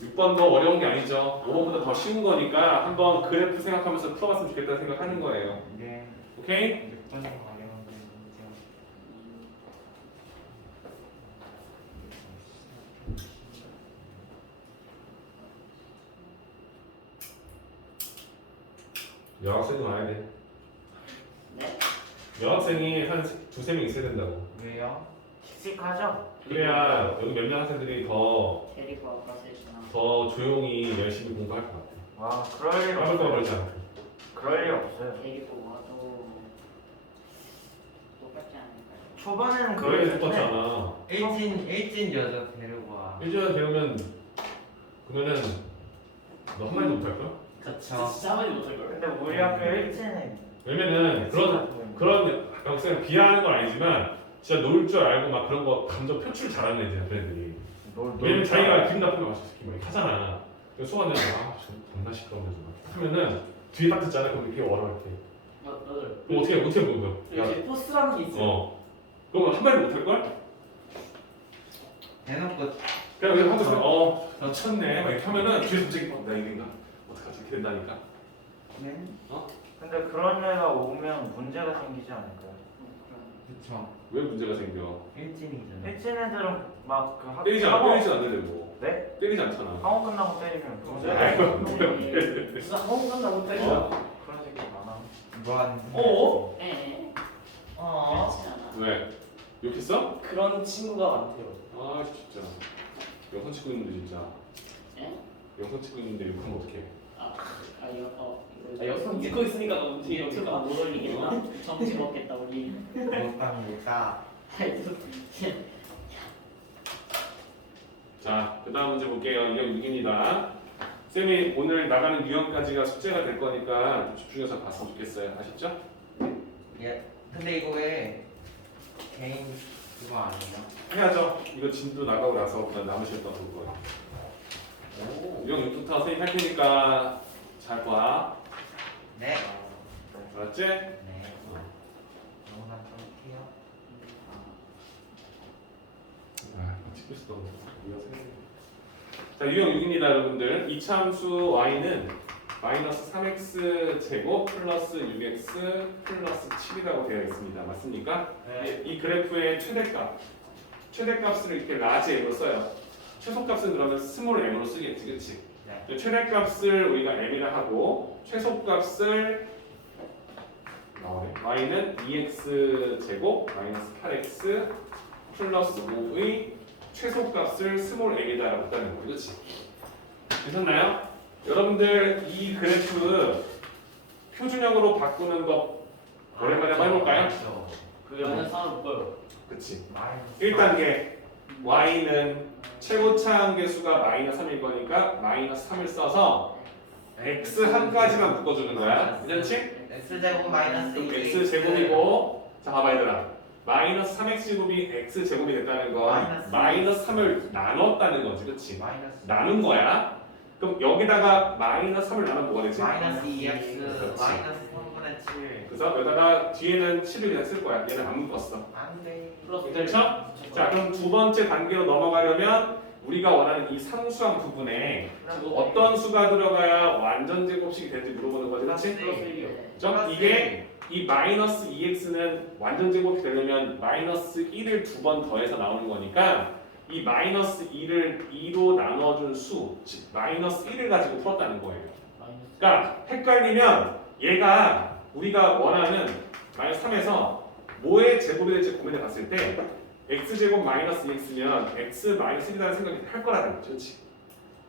6번도 어려운 게 아니죠. 5번보다 더 쉬운 거니까 한번 그래프 생각하면서 풀어봤으면 좋겠다는 생각하는 거예요. 네. 오케이? 6번이 어려운데 문제가. 여학생이 와야 돼. 네? 여학생이 한 두세 명 있어야 된다고. 왜요? 씩씩하죠? 그래야 여기 몇몇 학생들이 더 데리고 아까 셋이나 조용히 열심히 공부할 것 같아. 와 그럴 일 까불까 없어요. 그러지 않고. 그럴 일 없어요. 데리고 와도 똑같지 않을까요? 초반에는 그럴 일 그럴 텐데 똑같잖아. 일진 여자 데리고 와. 일주일에 배우면 그러면은 너 한마디도 못할 거야? 그쵸. 진짜 많이 못할걸? 근데 우리 학교 일진에 왜냐면은 그런 학생 비하하는 건 아니지만 진짜 놀 줄 알고 막 그런 거 감정 표출 잘하는 애들이야, 걔네들이. 왜냐면 자기가 기분 나쁜 거 마셔서 기분 하잖아. 그래서 소환되면 저 겁나 시끄러우면서 막 하면은 뒤에 딱 듣잖아. 그럼 이렇게 얼어 이렇게. 너들 그럼 어떻게 보는 거야? 여기 포스라는 게 있어. 그럼 한 마디 못할 걸? 대놓고 그냥 하고 있으면 나 쳤네. 막 이렇게 하면은 뒤에서 갑자기 나 이긴가? 어떡하지? 이렇게 된다니까. 네. 근데 그런 애가 오면 문제가 생기지 않을까요? 그쵸. 왜 문제가 생겨? 일진이잖아. 일진 애들은 막그 때리지 않는데 뭐. 네? 때리지 않잖아. 학원 끝나고 때리면 무슨 학원 간다고 때려? 그런 새끼 많아. 무한. 어? 에 어. 그렇지 않아. 왜? 욕했어? 그런 친구가 많대요. 아 진짜. 영상 찍고 있는데 진짜. 예? 영상 찍고 있는데 욕하면 어떡해? 여기서 찍고 있으니까 너무 뒤에 유튜브 여기가 못 올리겠다. 정지 먹겠다 우리. 못합니다. 자, 그 다음 문제 볼게요. 유형 6입니다. 쌤이 오늘 나가는 유형까지가 숙제가 될 거니까 좀 집중해서 봤으면 좋겠어요. 아시죠? 예. 근데 이거 왜 개인 그거 아니에요? 해야죠. 이거 진도 나가고 나서 그냥 남으셨던 볼 거예요. 오. 유형 6부터 선생님 할 테니까 잘 봐. 네. 알았지? 네. 너무나 좋게요. 아, 찍고 있었던 거. 자, 유형 6입니다, 여러분들. 이차함수 y는 마이너스 3x 제곱 플러스 6x 플러스 7이라고 되어 있습니다. 맞습니까? 네. 이 그래프의 최대값을 이렇게 라지 m으로 써요. 최소값은 그러면 스몰 m으로 쓰겠지, 그렇지? 네. 최대값을 우리가 m이라 하고 최소값을 y는 2x 제곱 마이너스 8x 플러스 5의 최소값을 스몰 m이다라고 했다는 거예요, 그렇지? 되셨나요? 여러분들 이 그래프 표준형으로 바꾸는 법 오랜만에 한번 해볼까요? 그렇죠. 그거는 사람 뭐요? 그치. 마이너스 1단계 y는 최고차항 계수가 마이너스 3일 거니까 마이너스 3을 써서 x 한 가지만 묶어주는 거야. 괜찮지? x제곱 마이너스 2 x 제곱이고 자 봐봐 얘들아 마이너스 3x 제곱이 x 제곱이 됐다는 건 마이너스 3을 나눴다는 거지, 그치? 마이너스 나눈 거야. 그럼 여기다가 마이너스 3을 나누면 뭐가 되지? 마이너스 2x 그렇지. 마이너스 3분의 7 그래서 여기다가 뒤에는 7을 그냥 쓸 거야. 얘는 안 묶었어. 안돼. 플러스 괜찮죠? 자 그럼 두 번째 단계로 넘어가려면 우리가 원하는 이 상수항 부분에 어떤 수가 들어가야 완전 제곱식이 되는지 물어보는 거지, 그렇지? 플러스 1이요. 그죠? 이게 이 마이너스 2x는 완전 제곱이 되려면 마이너스 1을 두 번 더해서 나오는 거니까 이 마이너스 2를 2로 나눠준 수, 즉 마이너스 1을 가지고 풀었다는 거예요. 그러니까 헷갈리면 얘가 우리가 원하는 마이너스 3에서 뭐의 제곱이 될지 고민해 봤을 때 x제곱 마이너스 2x면 x 마이너스 1이라는 생각이 할 거라는 거죠. 그렇지?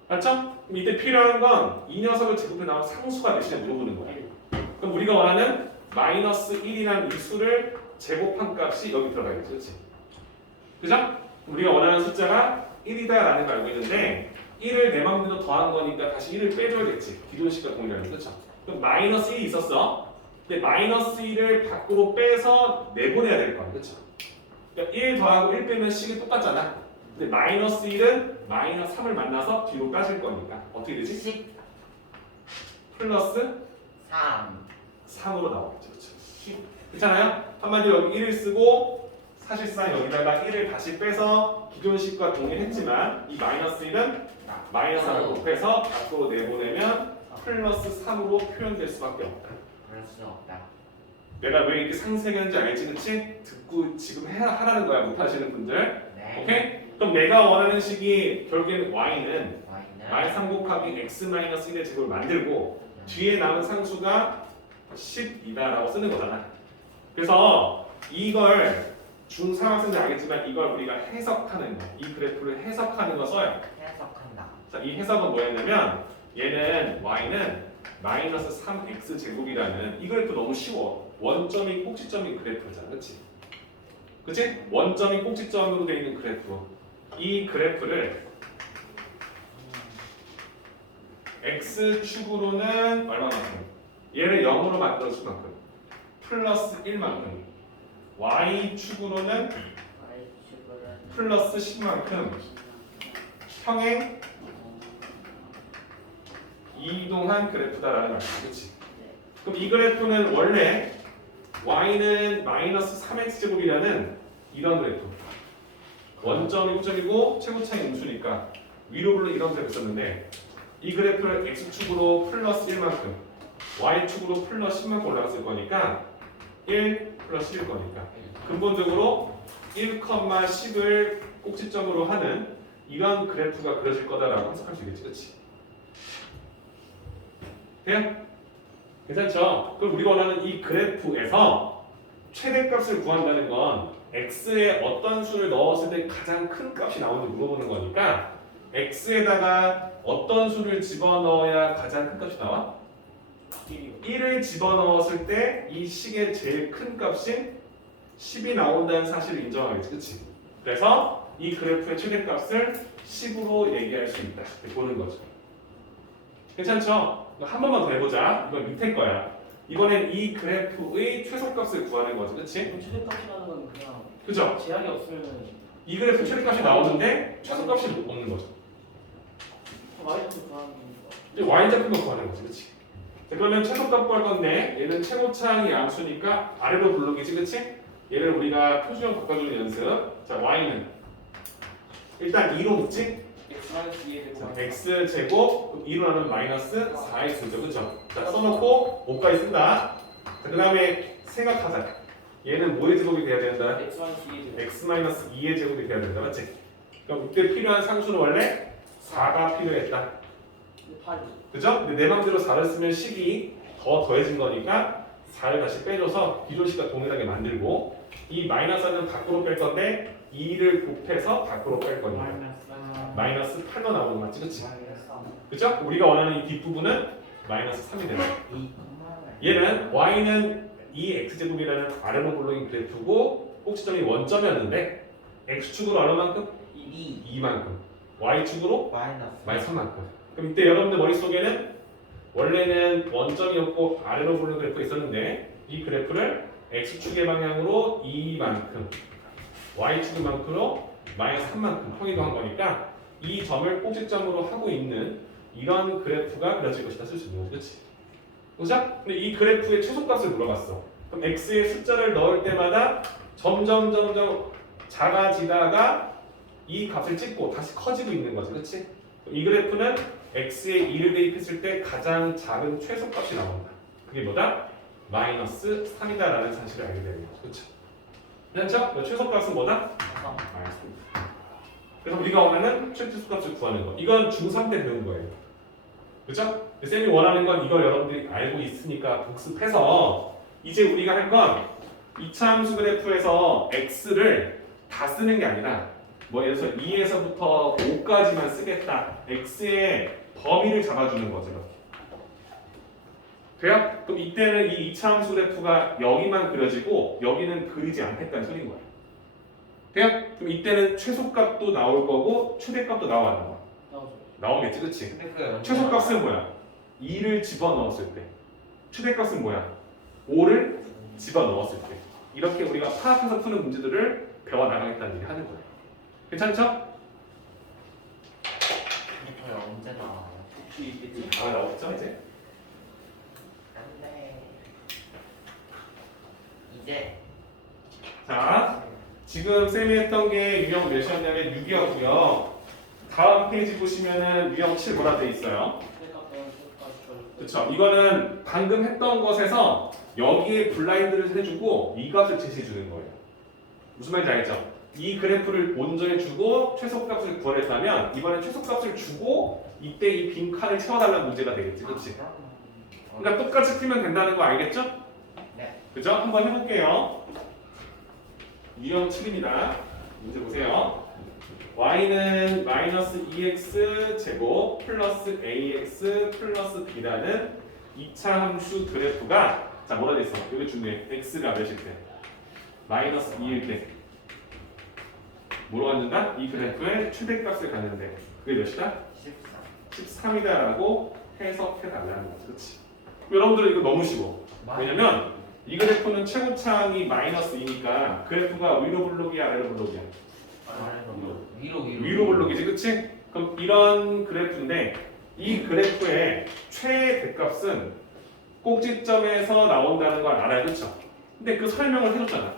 맞죠? 그럼 이때 필요한 건 이 녀석을 제곱해 나온 상수가 몇이냐 물어보는 거야. 그럼 우리가 원하는 마이너스 1이라는 이 수를 제곱한 값이 여기 들어가겠지. 그렇지? 그죠? 우리가 원하는 숫자가 1이다라는 걸 알고 있는데 1을 내 맘대로 더한 거니까 다시 1을 빼줘야겠지. 기존식과 동일하게. 그렇죠? 그럼 마이너스 1이 있었어. 근데 마이너스 1을 밖으로 빼서 내보내야 될 거야. 그렇죠? 그러니까 1 더하고 1 빼면 식이 똑같잖아. 근데 마이너스 1은 마이너스 3을 만나서 뒤로 빠질 거니까 어떻게 되지? 10 플러스 3 3으로 나오겠죠. 그렇죠? 10. 그렇잖아요? 한마디로 여기 1을 쓰고 사실상 여기다가 1을 다시 빼서 기존식과 동일했지만 이 마이너스 1은 마이너스 3을 곱해서 밖으로 내보내면 플러스 3으로 표현될 수밖에 없다. 그럴 수 없다. 내가 왜 이렇게 상세했는지 알지? 그치? 듣고 지금 하라는 거야. 못하시는 분들. 네. 오케이? 그럼 내가 원하는 식이 결국에는 y는 y는 마이너스 3 곱하기 x 마이너스 1의 제곱을 만들고 뒤에 남은 상수가 10이다라고 쓰는 거잖아. 그래서 이걸 중3학생들 알겠지만 이걸 우리가 해석하는 거, 이 그래프를 해석하는 거 써요. 해석한다. 자, 이 해석은 뭐였냐면 얘는 y는 마이너스 3x 제곱이라는 이 그래프 너무 쉬워. 원점이 꼭지점인 그래프잖아, 그렇지? 그치? 원점이 꼭지점으로 되어 있는 그래프. 이 그래프를 x축으로는 얼마만큼? 얘를 0으로 만들어 줄 만큼 플러스 1만큼 y축으로는 플러스 10만큼 평행 이동한 그래프다라는 말이야. 그렇지? 그럼 이 그래프는 원래 y는 마이너스 3x 제곱이라는 이런 그래프 원점이 꼭점이고 최고차이 음수니까 위로 불러 이런 그래프 썼는데 이 그래프를 x축으로 플러스 1만큼 y축으로 플러스 10만큼 올라갔을 거니까 1 플러스 1일 거니까 근본적으로 1,10을 꼭지점으로 하는 이런 그래프가 그려질 거다라고 해석할 수 있겠지, 그렇지? 돼요? 괜찮죠? 그럼 우리가 원하는 이 그래프에서 최대값을 구한다는 건 x에 어떤 수를 넣었을 때 가장 큰 값이 나오는지 물어보는 거니까 x에다가 어떤 수를 집어넣어야 가장 큰 값이 나와? 1을 집어넣었을 때 이 식의 제일 큰 값인 10이 나온다는 사실을 인정하겠지, 그치? 그래서 이 그래프의 최대값을 10으로 얘기할 수 있다. 이렇게 보는 거죠. 괜찮죠? 한 번만 더 해보자. 이건 밑에 거야. 이번엔 이 그래프의 최소값을 구하는 거지, 그치? 그럼 최대값이라는 건 그냥 그죠? 제약이 없으면 이 그래프 최대값이 나오는데 최소값이 없는 거죠. 마이너스 구하는 거니까. 이제 y좌표만 구하는 거지, 그치? 자, 그러면 최소값 구할 건데 얘는 최고차항이 양수니까 아래로 부르기지, 그치? 얘를 우리가 표준형 바꿔주는 연습. 자, y는 일단 2로 묶지? 자, x 제곱 2로 하면 마이너스 4x죠, 그쵸? 자, 써놓고 5까지 쓴다. 자, 그 다음에 생각하자. 얘는 뭐의 제곱이 돼야 된다? x-2의 제곱이 돼야 된다, 맞지? 그럼 이때 필요한 상수는 원래 4가 필요했다. 그죠? 근데 내 맘대로 4를 쓰면 식이 더 더해진 거니까 4를 다시 빼줘서 기존식과 동일하게 만들고 이 마이너스는 밖으로 뺄 건데 2를 곱해서 밖으로 뺄 거니까 마이너스 8로 나오는 거 맞지? 그치? 그죠? 우리가 원하는 이 뒷부분은 마이너스 3이 되는 거야. 얘는 y는 이 x제곱이라는 아래로 굴러긴 그래프고 꼭지점이 원점이었는데 x축으로 얼마만큼? 2만큼 y축으로 마이너스 3만큼. 그럼 이때 여러분들 머릿속에는 원래는 원점이었고 아래로 굴러는 그래프가 있었는데 이 그래프를 x축의 방향으로 2만큼 y축의 방향으로 마이너스 3만큼 평이동한 거니까 이 점을 꼭지점으로 하고 있는 이런 그래프가 그려질 것이다 쓸 수 있는 거지, 그렇지? 그죠? 근데 이 그래프의 최소값을 물어봤어. 그럼 x의 숫자를 넣을 때마다 점점 작아지다가 이 값을 찍고 다시 커지고 있는 거지, 그렇지? 이 그래프는 x에 2를 대입했을 때 가장 작은 최소값이 나온다. 그게 뭐다? 마이너스 3이다라는 사실을 알게 되는 거죠, 그렇죠? 괜찮죠? 최소값은 뭐다? 마이너스 3. 그래서 우리가 원하는 최소값을 구하는 거. 이건 중3 때 배운 거예요. 그죠? 쌤이 원하는 건 이걸 여러분들이 알고 있으니까 복습해서 이제 우리가 할 건 이차함수 그래프에서 x를 다 쓰는 게 아니라 뭐 예를 들어서 2에서부터 5까지만 쓰겠다. x의 범위를 잡아주는 거죠. 이렇게. 돼요? 그럼 이때는 이 이차함수 그래프가 여기만 그려지고 여기는 그리지 않겠다는 소리인 거예요. 돼요? 그럼 이때는 최소값도 나올 거고 최대값도 나와야 나와. 나오겠지, 그치? 최소값은 뭐야? 2를 집어넣었을 때. 최대값은 뭐야? 5를 집어넣었을 때. 이렇게 우리가 파악해서 푸는 문제들을 배워나가겠다는 얘기 하는 거예요. 괜찮죠? 언제 나와요? 나왔죠 이제? 안돼. 이제 자, 지금 쌤이 했던 게 유형 몇이었냐면 6이었고요. 다음 페이지 보시면은 유형 7 뭐라 돼 있어요? 그렇죠. 이거는 방금 했던 것에서 여기에 블라인드를 해주고 이 값을 제시해 주는 거예요. 무슨 말인지 알겠죠? 이 그래프를 온전히 주고 최소값을 구하랬다면 이번엔 최소값을 주고 이때 이 빈 칸을 채워달라는 문제가 되겠지, 그렇지? 그러니까 똑같이 풀면 된다는 거 알겠죠? 네. 그죠? 한번 해볼게요. 유형 7입니다. 문제 보세요. y는 마이너스 2x 제곱 플러스 ax 플러스 b라는 2차 함수 그래프가 자 뭐라 돼 있어? 여기 중요해. x가 몇일 때? 마이너스 2일 때 뭐로 갖는다? 이 그래프의 최대값을 갖는데 그게 몇이다? 13이다라고 해석해 달라는 거죠. 그렇지? 여러분들은 이거 너무 쉬워. 왜냐면 이 그래프는 최고차항이 마이너스 2니까 그래프가 위로 블록이야 아래로 블록이야? 위로 블록이지, 그치? 그럼 이런 그래프인데 이 그래프의 최대값은 꼭지점에서 나온다는 걸 알아야, 그쵸? 근데 그 설명을 해줬잖아.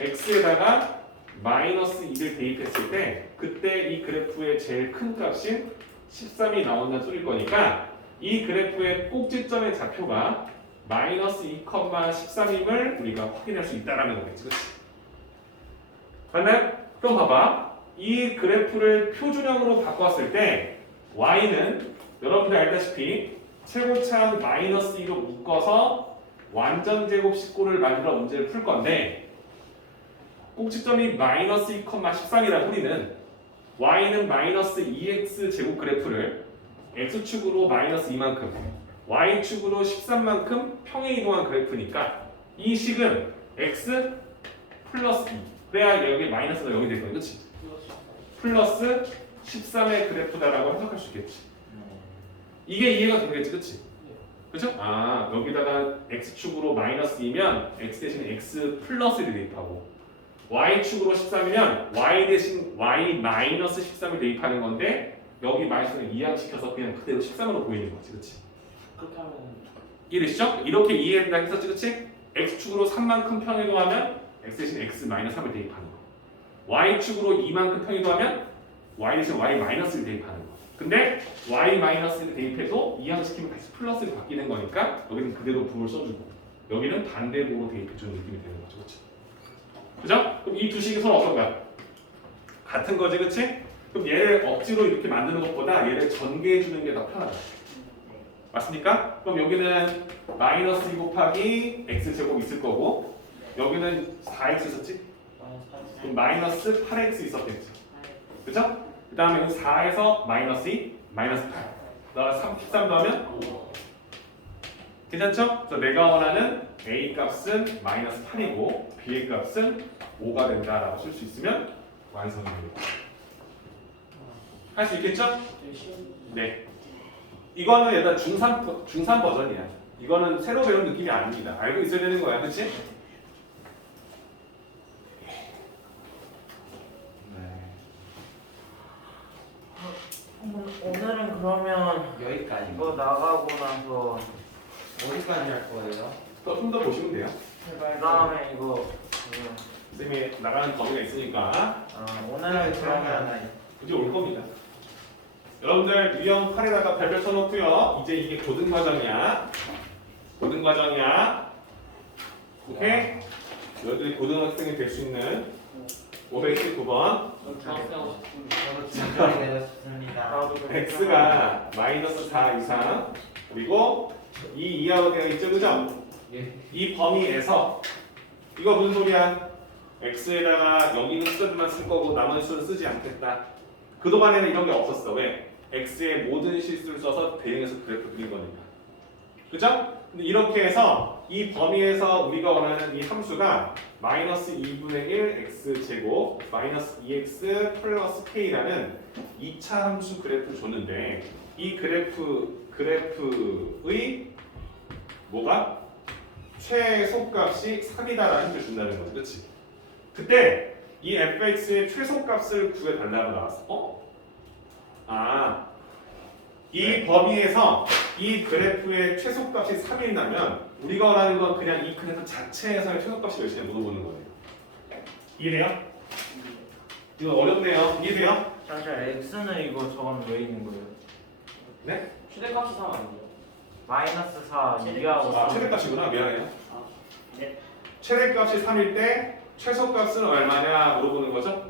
x에다가 마이너스 2를 대입했을 때 그때 이 그래프의 제일 큰 값인 13이 나온다는 소리일 거니까 이 그래프의 꼭지점의 좌표가 마이너스 2,13임을 우리가 확인할 수 있다는 거겠지, 그치? 맞나요? 그럼 봐봐. 이 그래프를 표준형으로 바꿨을 때 y는 여러분들 알다시피 최고차항 마이너스 2로 묶어서 완전 제곱 식구를 만들어 문제를 풀 건데 꼭지점이 마이너스 2,13이라는 소리는 y는 마이너스 2x 제곱 그래프를 x축으로 마이너스 2만큼 y축으로 13만큼 평행 이동한 그래프니까 이 식은 x 플러스 2 그래야 여기 마이너스가 0이 될 거야. 그렇지? 플러스 13의 그래프다라고 해석할 수 있겠지. 이게 이해가 되겠지. 그렇지? 그죠? 아 여기다가 x축으로 마이너스 2면 x 대신 x 플러스를 대입하고 y축으로 13이면 y 대신 y 마이너스 13을 대입하는 건데 여기 마이너스는 이항시켜서 그냥 그대로 13으로 보이는 거지. 그렇지? 그렇게 하면 이해되시죠? 이렇게 이해된다 했었지. 그렇지? x축으로 3만큼 평이동하면 x 대신 x 마이너스 3을 대입하는 거 y축으로 2만큼 평이동하면 y 대신 y 마이너스를 대입하는 거 근데 y 마이너스를 대입해도 이항시키면 다시 플러스로 바뀌는 거니까 여기는 그대로 부호를 써주고 여기는 반대부호로 대입해주는 느낌이 되는 거죠. 그렇지? 그죠? 그럼 이 두 식이 서로 어떤 거야? 같은 거지. 그렇지? 그럼 얘를 억지로 이렇게 만드는 것보다 얘를 전개해주는 게 더 편하다. 맞습니까? 그럼 여기는 마이너스 2 곱하기 x제곱 있을 거고 여기는 4x 있었지? 그럼 마이너스 8x 있었겠죠. 그죠? 그 다음에 여기 4에서 마이너스 2, 마이너스 8 그다음에 13 더하면 5 괜찮죠? 그래서 내가 원하는 a 값은 마이너스 8이고 b의 값은 5가 된다라고 쓸 수 있으면 완성입니다. 할 수 있겠죠? 네. 이거는 얘들아 중3 버전이야. 이거는 새로 배운 느낌이 아닙니다. 알고 있어야 되는 거야. 그치? 오늘은 그러면 여기까지. 이거 나가고 나서 어디까지 할 거예요? 좀 더 보시면 돼요. 그 다음에 이거 선생님이 나가는 범위가 있으니까 오늘은 그러면 이제 올 겁니다. 여러분들 유형 8에다가 별별 써놓고요. 이제 이게 고등과정이야. 고등과정이야. 오케이? 여러분들이 고등학생이 될 수 있는 519번 중학생하고 싶은 저도 진짜이 되고 싶습니다. x가 마이너스 4 이상 그리고 2 이하로 되어 있죠. 그죠? 예. 이 범위에서 이거 무슨 소리야? x에다가 여기 있는 숫자들만 쓸 거고 나머지 수는 쓰지 않겠다. 그동안에는 이런 게 없었어. 왜? x의 모든 실수를 써서 대응해서 그래프 그린 거니까. 그죠? 근데 이렇게 해서 이 범위에서 우리가 원하는 이 함수가 마이너스 2분의 1 x제곱 마이너스 2x 플러스 k라는 2차 함수 그래프를 줬는데 이 그래프의 뭐가? 최소값이 3이다라는 힌트를 준다는 거지. 그렇지? 그때 이 fx의 최소값을 구해달라고 나왔어. 이 범위에서 이 그래프의 최소값이 3이 나면 우리가 원하는 건 그냥 이 그래프 자체에서의 최소값이 몇이냐 물어보는 거예요. 이해돼요? 이거 어렵네요. 이해돼요? 잠시만 x는 이거 저건 왜 있는 거예요? 네? 최대값이 3 아니에요? 마이너스 4 이하고 최대값이구나. 미안해요. 네. 최대값이 3일 때 최소값은 얼마냐 물어보는 거죠?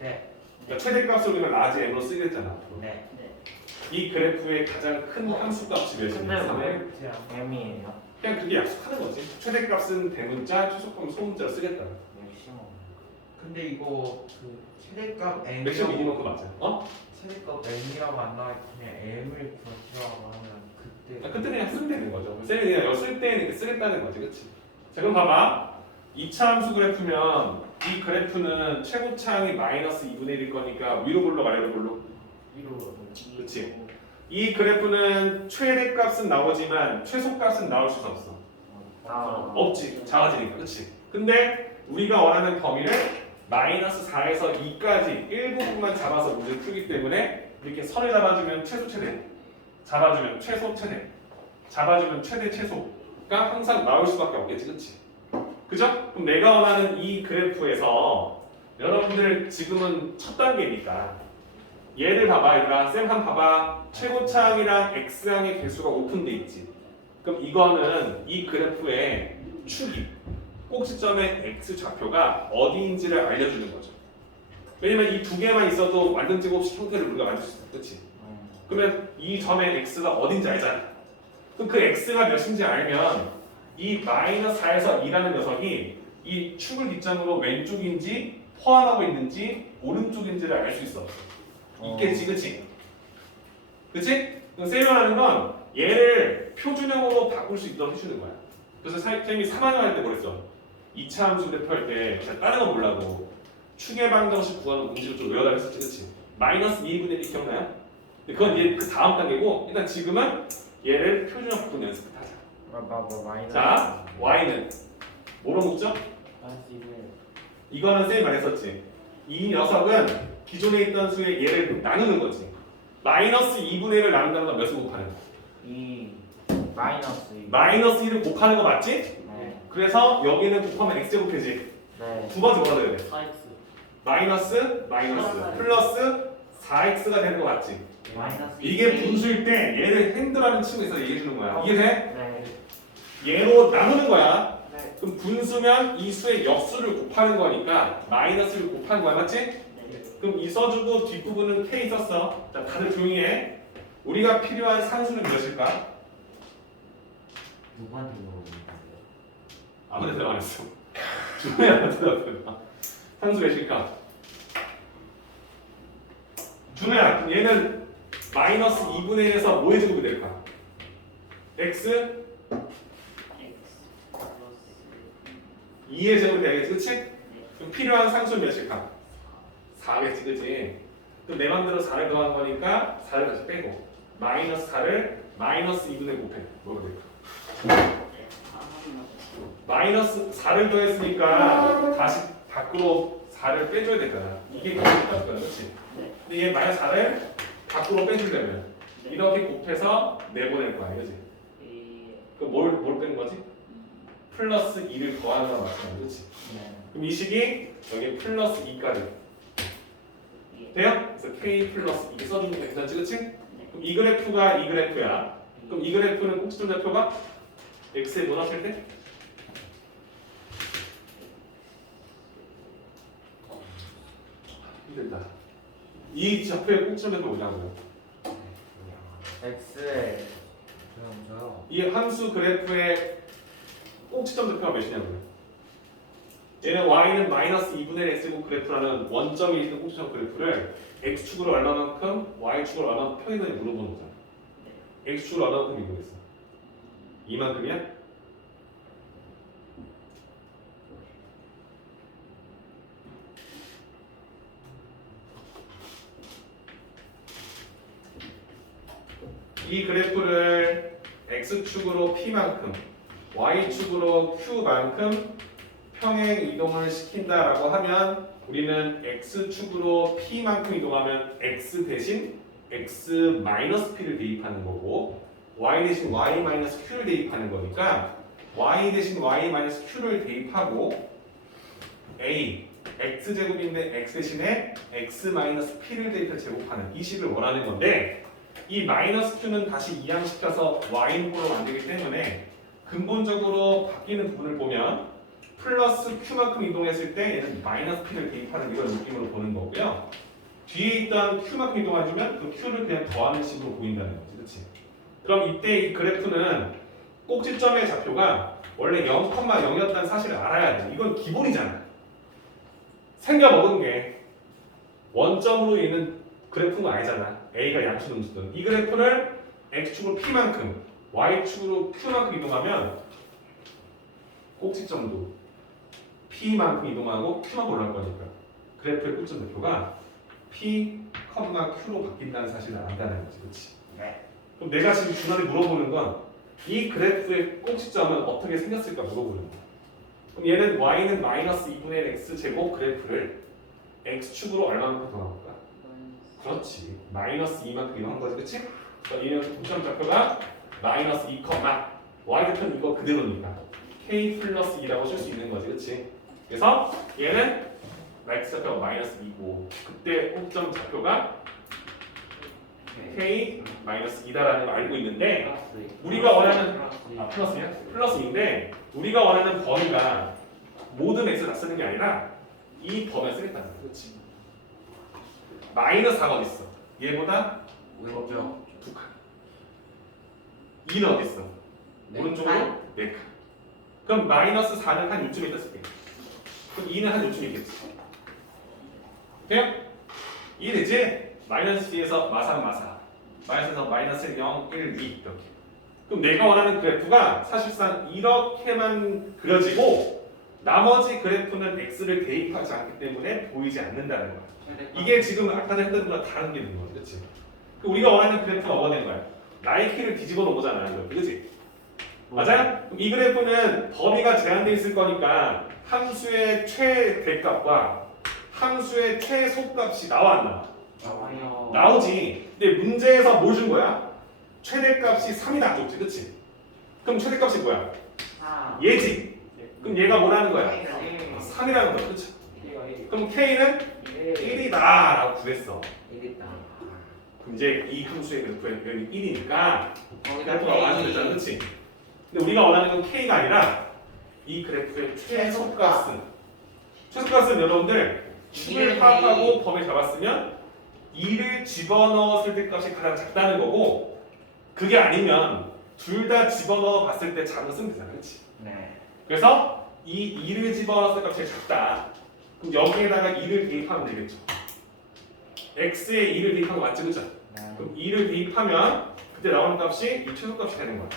네. 그러니까 최대값을 우리가 라지 m으로 쓰겠잖아. 네. 이 그래프의 가장 큰 함수값이 근데 몇이냐? 왜 m이에요? 그냥 그게 약속하는 거지. 최대값은 대문자, 최소값은 소문자로 쓰겠다. 맥시멈 근데 이거 그 최대값 맥시멈 미니멈 그거 맞아. 최대값 n이라고 안 나와 그냥 m을 구하라고 하면 그때 그때 그냥 쓰면 되는 거죠. 쌤이 그냥 이거 쓸 때는 이렇게 쓰겠다는 거지, 그렇지? 자, 그럼 봐봐. 2차 함수 그래프면 이 그래프는 최고차항이 마이너스 2분의 1일 거니까 위로 볼로 아래로 볼로. 위로 그렇지. 이 그래프는 최대값은 나오지만 최소값은 나올 수가 없어. 없지. 작아지니까, 그렇지? 근데 우리가 원하는 범위를 마이너스 4에서 2까지 일부분만 잡아서 문제를 풀기 때문에 이렇게 선을 잡아주면 최소 최대, 잡아주면 최소 최대, 잡아주면 최대 최소가 항상 나올 수밖에 없겠지, 그렇지? 그죠? 그럼 내가 원하는 이 그래프에서 여러분들 지금은 첫 단계니까 얘를 봐봐. 얘들아 쌤 한 봐봐. 최고차항이랑 x항의 개수가 오픈돼 있지. 그럼 이거는 이 그래프의 축이 꼭지점의 x 좌표가 어디인지를 알려주는 거죠. 왜냐면 이 두 개만 있어도 완전 제곱식 형태를 우리가 만들 수 있어. 그렇지? 그러면 이 점의 x가 어딘지 알잖아. 그럼 그 x가 몇인지 알면 이 마이너스 4에서 2라는 녀석이 이 축을 기점으로 왼쪽인지 포함하고 있는지 오른쪽인지를 알 수 있어. 있겠지, 그치? 그치? 그럼 세이버라는 건 얘를 표준형으로 바꿀 수 있도록 해주는 거야. 그래서 쌤이 3학년 할 때 뭐랬어? 2차 함수 그래프 할 때 잘 다른 거 몰라도 축의 방정식 구하는 공식을 좀 외워달라 했었지, 그치? 마이너스 2분의 1 기억나요? 근데 그건 얘 그 다음 단계고 일단 지금은 얘를 표준형 바꾸는 연습을 하자. 마이너스. 자, y는 뭐로 묶죠? 마이너스 2분의 이거는 쌤이 말했었지. 이 녀석은 기존에 있던 수의 얘를 나누는 거지. 마이너스 2분의 1을 나눈다는 건 몇을 곱하는 거야? 2 마이너스 2. 마이너스 1을 곱하는 거 맞지? 네. 그래서 여기는 곱하면 x제곱되지. 네. 두 번째 뭐가 돼야 돼? 4x 마이너스 플러스 4x가 되는 거 맞지? 마이너스 이게 분수일 때 얘를 핸드라는 친구에서 얘기해 주는 거야. 이해돼? 네. 얘로 나누는 거야. 네. 그럼 분수면 이 수의 역수를 곱하는 거니까 마이너스를 곱하는 거야, 맞지? 네. 그럼 이 써주고 뒷부분은 K 썼어. 자, 다들 조용히 해. 우리가 필요한 산수는 무엇일까? 누구한테 물어보는 거예요? 아무 데나 안 했어. 준호야, 대답해봐. 산수 몇일까? 준호야, 그럼 얘는 마이너스 2분의 1에서 뭐의 제곱이 될까? x x 플러스 2의 제곱이 되겠지, 그치? 그럼 필요한 상수는 몇일까? 4겠지, 그치? 그럼 내 맘대로 4를 더한 거니까 4를 다시 빼고 마이너스 4를 마이너스 2분의 곱해. 뭐가 될까? 마이너스 4를 더했으니까 다시 밖으로 4를 빼줘야 되잖아. 이게 똑같은 거야, 그렇지? 네. 근데 얘 마이너스 4를 밖으로 빼주려면 이렇게 곱해서 내보낼 거야, 그렇지? 그럼 뭘 뺀 거지? 플러스 2를 더하는 거랑 마찬가지, 그렇지? 네. 그럼 이 식이 여기 플러스 2까지 돼요? 그래서 k 플러스 2 써주는 게 괜찮지, 그렇지? 그럼 이 그래프가 이 그래프야. 그럼 이 그래프는 꼭지점 좌표가 x에 뭐 넣었을 때? 힘들다. 이 좌표의 꼭지점 좌표 뭐냐고요? X에 저요. 이 함수 그래프의 꼭지점 좌표가 몇이냐고요? 얘는 y는 마이너스 2분의 1 x제곱 그래프라는 원점이 있는 꼭지점 그래프를 x축으로 얼마만큼, y축으로 얼마만큼 평행선에 물어보는 거잖아. x축으로 얼마만큼 이동했어? 이만큼이야? 이 그래프를 x축으로 p만큼, y축으로 q만큼 평행 이동을 시킨다라고 하면 우리는 x축으로 p만큼 이동하면 x 대신 x 마이너스 p를 대입하는 거고 y 대신 y 마이너스 q를 대입하는 거니까 y 대신 y 마이너스 q를 대입하고 a x 제곱인데 x 대신에 x 마이너스 p를 대입해서 제곱하는 이 식을 원하는 건데 이 마이너스 q는 다시 이항시켜서 y로 만들기 때문에 근본적으로 바뀌는 부분을 보면 플러스 q만큼 이동했을 때 얘는 마이너스 p를 대입하는 이런 느낌으로 보는 거고요. 뒤에 있던 q만큼 이동해주면 그 q를 그냥 더하는 식으로 보인다는 거지, 그렇지? 그럼 이때 이 그래프는 꼭지점의 좌표가 원래 0,0였다는 사실을 알아야 돼. 이건 기본이잖아. 생겨 먹은 게 원점으로 있는 그래프는 아니잖아. a가 양수 음수든 이 그래프를 x축으로 p만큼, y축으로 q만큼 이동하면 꼭지점도 p만큼 이동하고 q만 올라갈 거니까 그래프의 꼭지점 좌표가 p, q로 바뀐다는 사실을 안다는 거지, 그렇지? 네. 그럼 내가 지금 준환이 물어보는 건 이 그래프의 꼭지점은 어떻게 생겼을까 물어보는 거야. 그럼 얘는 y는 마이너스 2분의 1 x 제곱 그래프를 x축으로 얼마만큼 더 나올까? 그렇지. 마이너스 2만큼 이동한 거지, 그렇지? 그래서 이 녀석 꼭지점 좌표가 마이너스 2, y좌표는 이거 그대로니까 k 플러스 2라고 쓸 수 있는 거지, 그렇지? 그래서 얘는 x 좌표가 마이너스 2고 그때 꼭지점 좌표가 k 마이너스 2다라는 걸 알고 있는데 우리가 원하는 플러스냐? 플러스인데 우리가 원하는 범위가 모든 x를 다 쓰는 게 아니라 이 범위를 쓰겠다는 거야, 그렇지? 마이너스 4가 어디 있어? 얘보다 왼쪽. 2칸. 2는 어디 있어? 오른쪽으로 4칸. 그럼 마이너스 4는 한 요쯤에 있다 쓸게. 그럼 2는 한 요쯤에 있겠지. 돼요? 이해되지? 마이너스 B에서 마상 마이너스에서 마이너스 0, 1, 2 이렇게. 그럼 내가 원하는 그래프가 사실상 이렇게만 그려지고 나머지 그래프는 x를 대입하지 않기 때문에 보이지 않는다는 거야. 이게 지금 아까 했던 거랑 다른 게 있는 거야, 그렇지? 우리가 원하는 그래프가 뭐가 되는 거야? 나의 키를 뒤집어 놓은 거잖아, 이거, 그렇지? 맞아요? 그럼 이 그래프는 범위가 제한되어 있을 거니까 함수의 최대값과 함수의 최소값이 나와 안 나와? 나와요. 나오지. 근데 문제에서 뭘 준 거야? 최대값이 3이 안 줬지, 그렇지? 그럼 최대값이 뭐야? 아. 얘지. 그럼 얘가 뭐라는 거야? 네. 3이라는 거야, 그렇지? K가 1. 그럼 K는 1이다라고 구했어. 이랬다. 그럼 이제 이 함수의 그래프의 여기 1이니까 거기다 그래프가 완성됐잖아, 그렇지? 근데 우리가 원하는 건 K가 아니라 이 그래프의 최소값은 여러분들 축을 파악하고 범위 잡았으면 2를 집어넣었을 때 값이 가장 작다는 거고 그게 아니면 둘 다 집어넣어 봤을 때 작은 거 쓰면 되잖아, 그렇지? 네. 그래서 이 2를 집어넣었을 때 값이 작다. 그럼 여기에다가 2를 대입하면 되겠죠. x에 2를 대입한 거 맞지, 그죠? 네. 그럼 2를 대입하면 그때 나오는 값이 이 최소값이 되는 거야.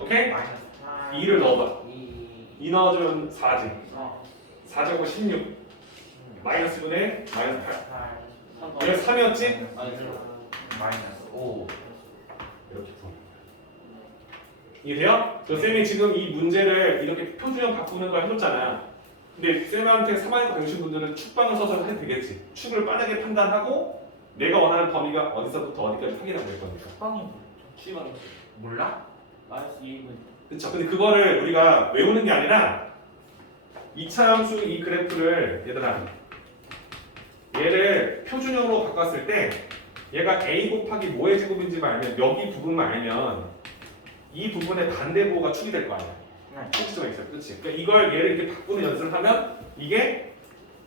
오케이? 마이너스 8. 2를 넣어봐. 2. 2 넣어주면 4지. 어. 4제곱 16. 마이너스 1분의 마이너스 8. 8. 얘가 3이었지? 마이너스 5. 이렇게 더. 이해돼요? 저 쌤이 지금 이 문제를 이렇게 표준형 바꾸는 걸 해줬잖아. 근데 쌤한테 3학년 배우신 분들은 축방을 써서 해도 되겠지. 축을 빠르게 판단하고 내가 원하는 범위가 어디서부터 어디까지 확인하면 될 거니까. 뻥이 C방이 몰라? 마이너스 2분. 그렇죠. 근데 그거를 우리가 외우는 게 아니라 2차 함수 이 그래프를 얘들아 얘를 표준형으로 바꿨을 때 얘가 a 곱하기 뭐의 제곱인지만 알면 여기 부분만 알면 이 부분의 반대부호가 축이 될 거 아니야. 네. 꼭지점에 있어요. 그렇지? 그러니까 이걸 얘를 이렇게 바꾸는 연습을 하면 이게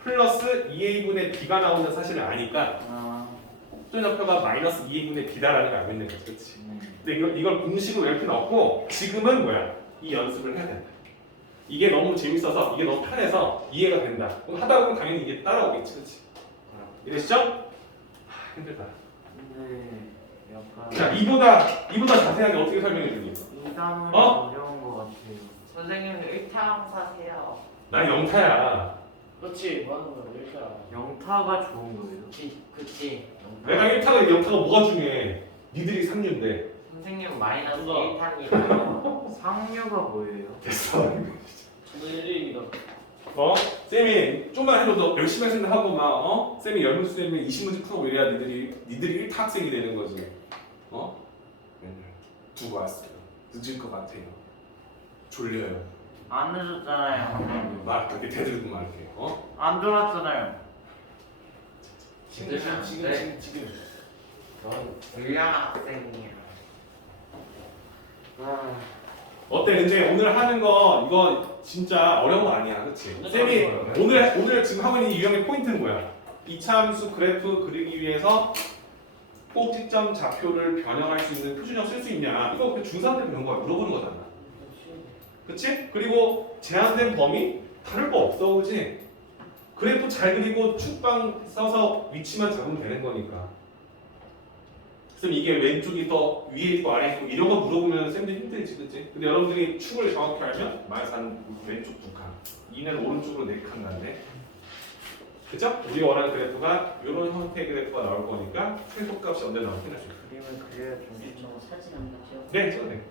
플러스 2a분의 b가 나오는 사실을 아니까 아. 표준역표가 마이너스 2a분의 b다라는 걸 알고 있는 거지. 그렇지? 네. 근데 이걸 공식으로 외울 필요는 없고 지금은 뭐야? 이 연습을 해야 된다. 이게 너무 재밌어서 이게 너무 편해서 이해가 된다. 그럼 하다 보면 당연히 이게 따라오겠지, 그렇지? 이해되시죠? 힘들다. 근데 약간 자, 이보다 자세하게 어떻게 설명해 주니? 이 단어는 어? 어려운 것 같아요. 선생님 일타항사세요. 난 영타야. 그렇지. 뭐 하는 거야? 왜 이렇게 알아? 영타가 좋은 거예요. 그치. 내가 1타가 영타가 뭐가 중요해? 니들이 3류인데. 선생님 마이너스 누가? 1탄이에요. 상류가 뭐예요? 됐어. 저는 1일입니다. 쌤이 좀만 해도 너 열심히 할 생각하고 막 쌤이 10문제 되면 20문제 풀고 이래야 니들이 1타 학생이 되는 거지. 두고 왔어요. 늦을 것 같아요. 졸려요. 안 늦었잖아요. 막 그렇게 대들고 막 이렇게. 안 들어왔잖아요. 지금. 넌 불량한 학생이야. 어때? 근데 오늘 하는 거 이거 진짜 어려운 거 아니야, 그렇지? 쌤이 오늘 지금 하고 있는 이 유형의 포인트는 뭐야? 이차함수 그래프 그리기 위해서 꼭지점 좌표를 변형할 수 있는 표준형 쓸 수 있냐? 이거 그 중3 때 배운 거야, 물어보는 거잖아. 그치? 그리고 제한된 범위 다를 거 없어, 그치? 그래프 잘 그리고 축방 써서 위치만 잡으면 되는 거니까. 그럼 이게 왼쪽이 더 위에 있고 아래 있고 이런 거 물어보면 쌤도 힘들지, 그치? 근데 여러분들이 축을 정확히 알면 마이너스 왼쪽 2칸, 2는 오른쪽으로 4칸 난데, 그죠? 우리가 원하는 그래프가 이런 형태의 그래프가 나올 거니까 최소값이 언제 나올지 확인할 수 있어요. 그림을 그려야 좀 저거 사진 한 번 찍어. 네, 저거 네.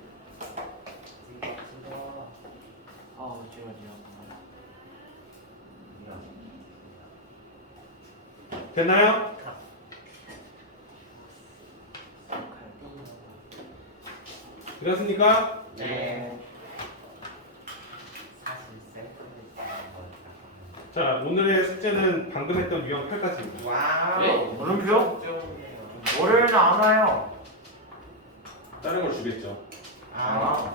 됐나요? 그렇습니까? 네. 사실 셀프를 자, 오늘의 숙제는 방금 했던 유형 8까지입니다. 와우. 네? 물음표? 월요일은 안 와요. 다른 걸 주겠죠. 아,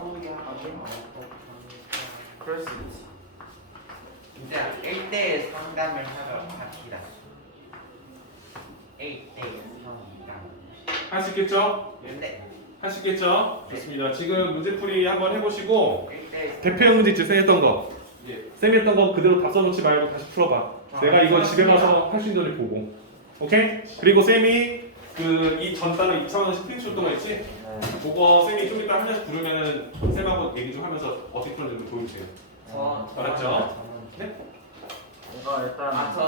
그럴 수 있지. 진짜 1대1 상담을 하러 갑시다. 1대1 상담. 할 수 있겠죠? 네. 할 수 있겠죠? 좋습니다. 지금 문제풀이 한번 해보시고 1대1 대표형 문제 있지? 쌤 했던 거. 예. 쌤이 했던 거 그대로 다 써놓지 말고 다시 풀어봐. 내가 이거 집에 가서 할 수 있는 노래 보고. 오케이? 그리고 쌤이 그 이 전 단어 2차원식 필수 동안 있지? 그거 쌤이 좀 이따 한 번씩 부르면은 쌤하고 얘기 좀 하면서 어떻게 풀었는지 보여주세요. 알았죠? 이거 일단 아, 저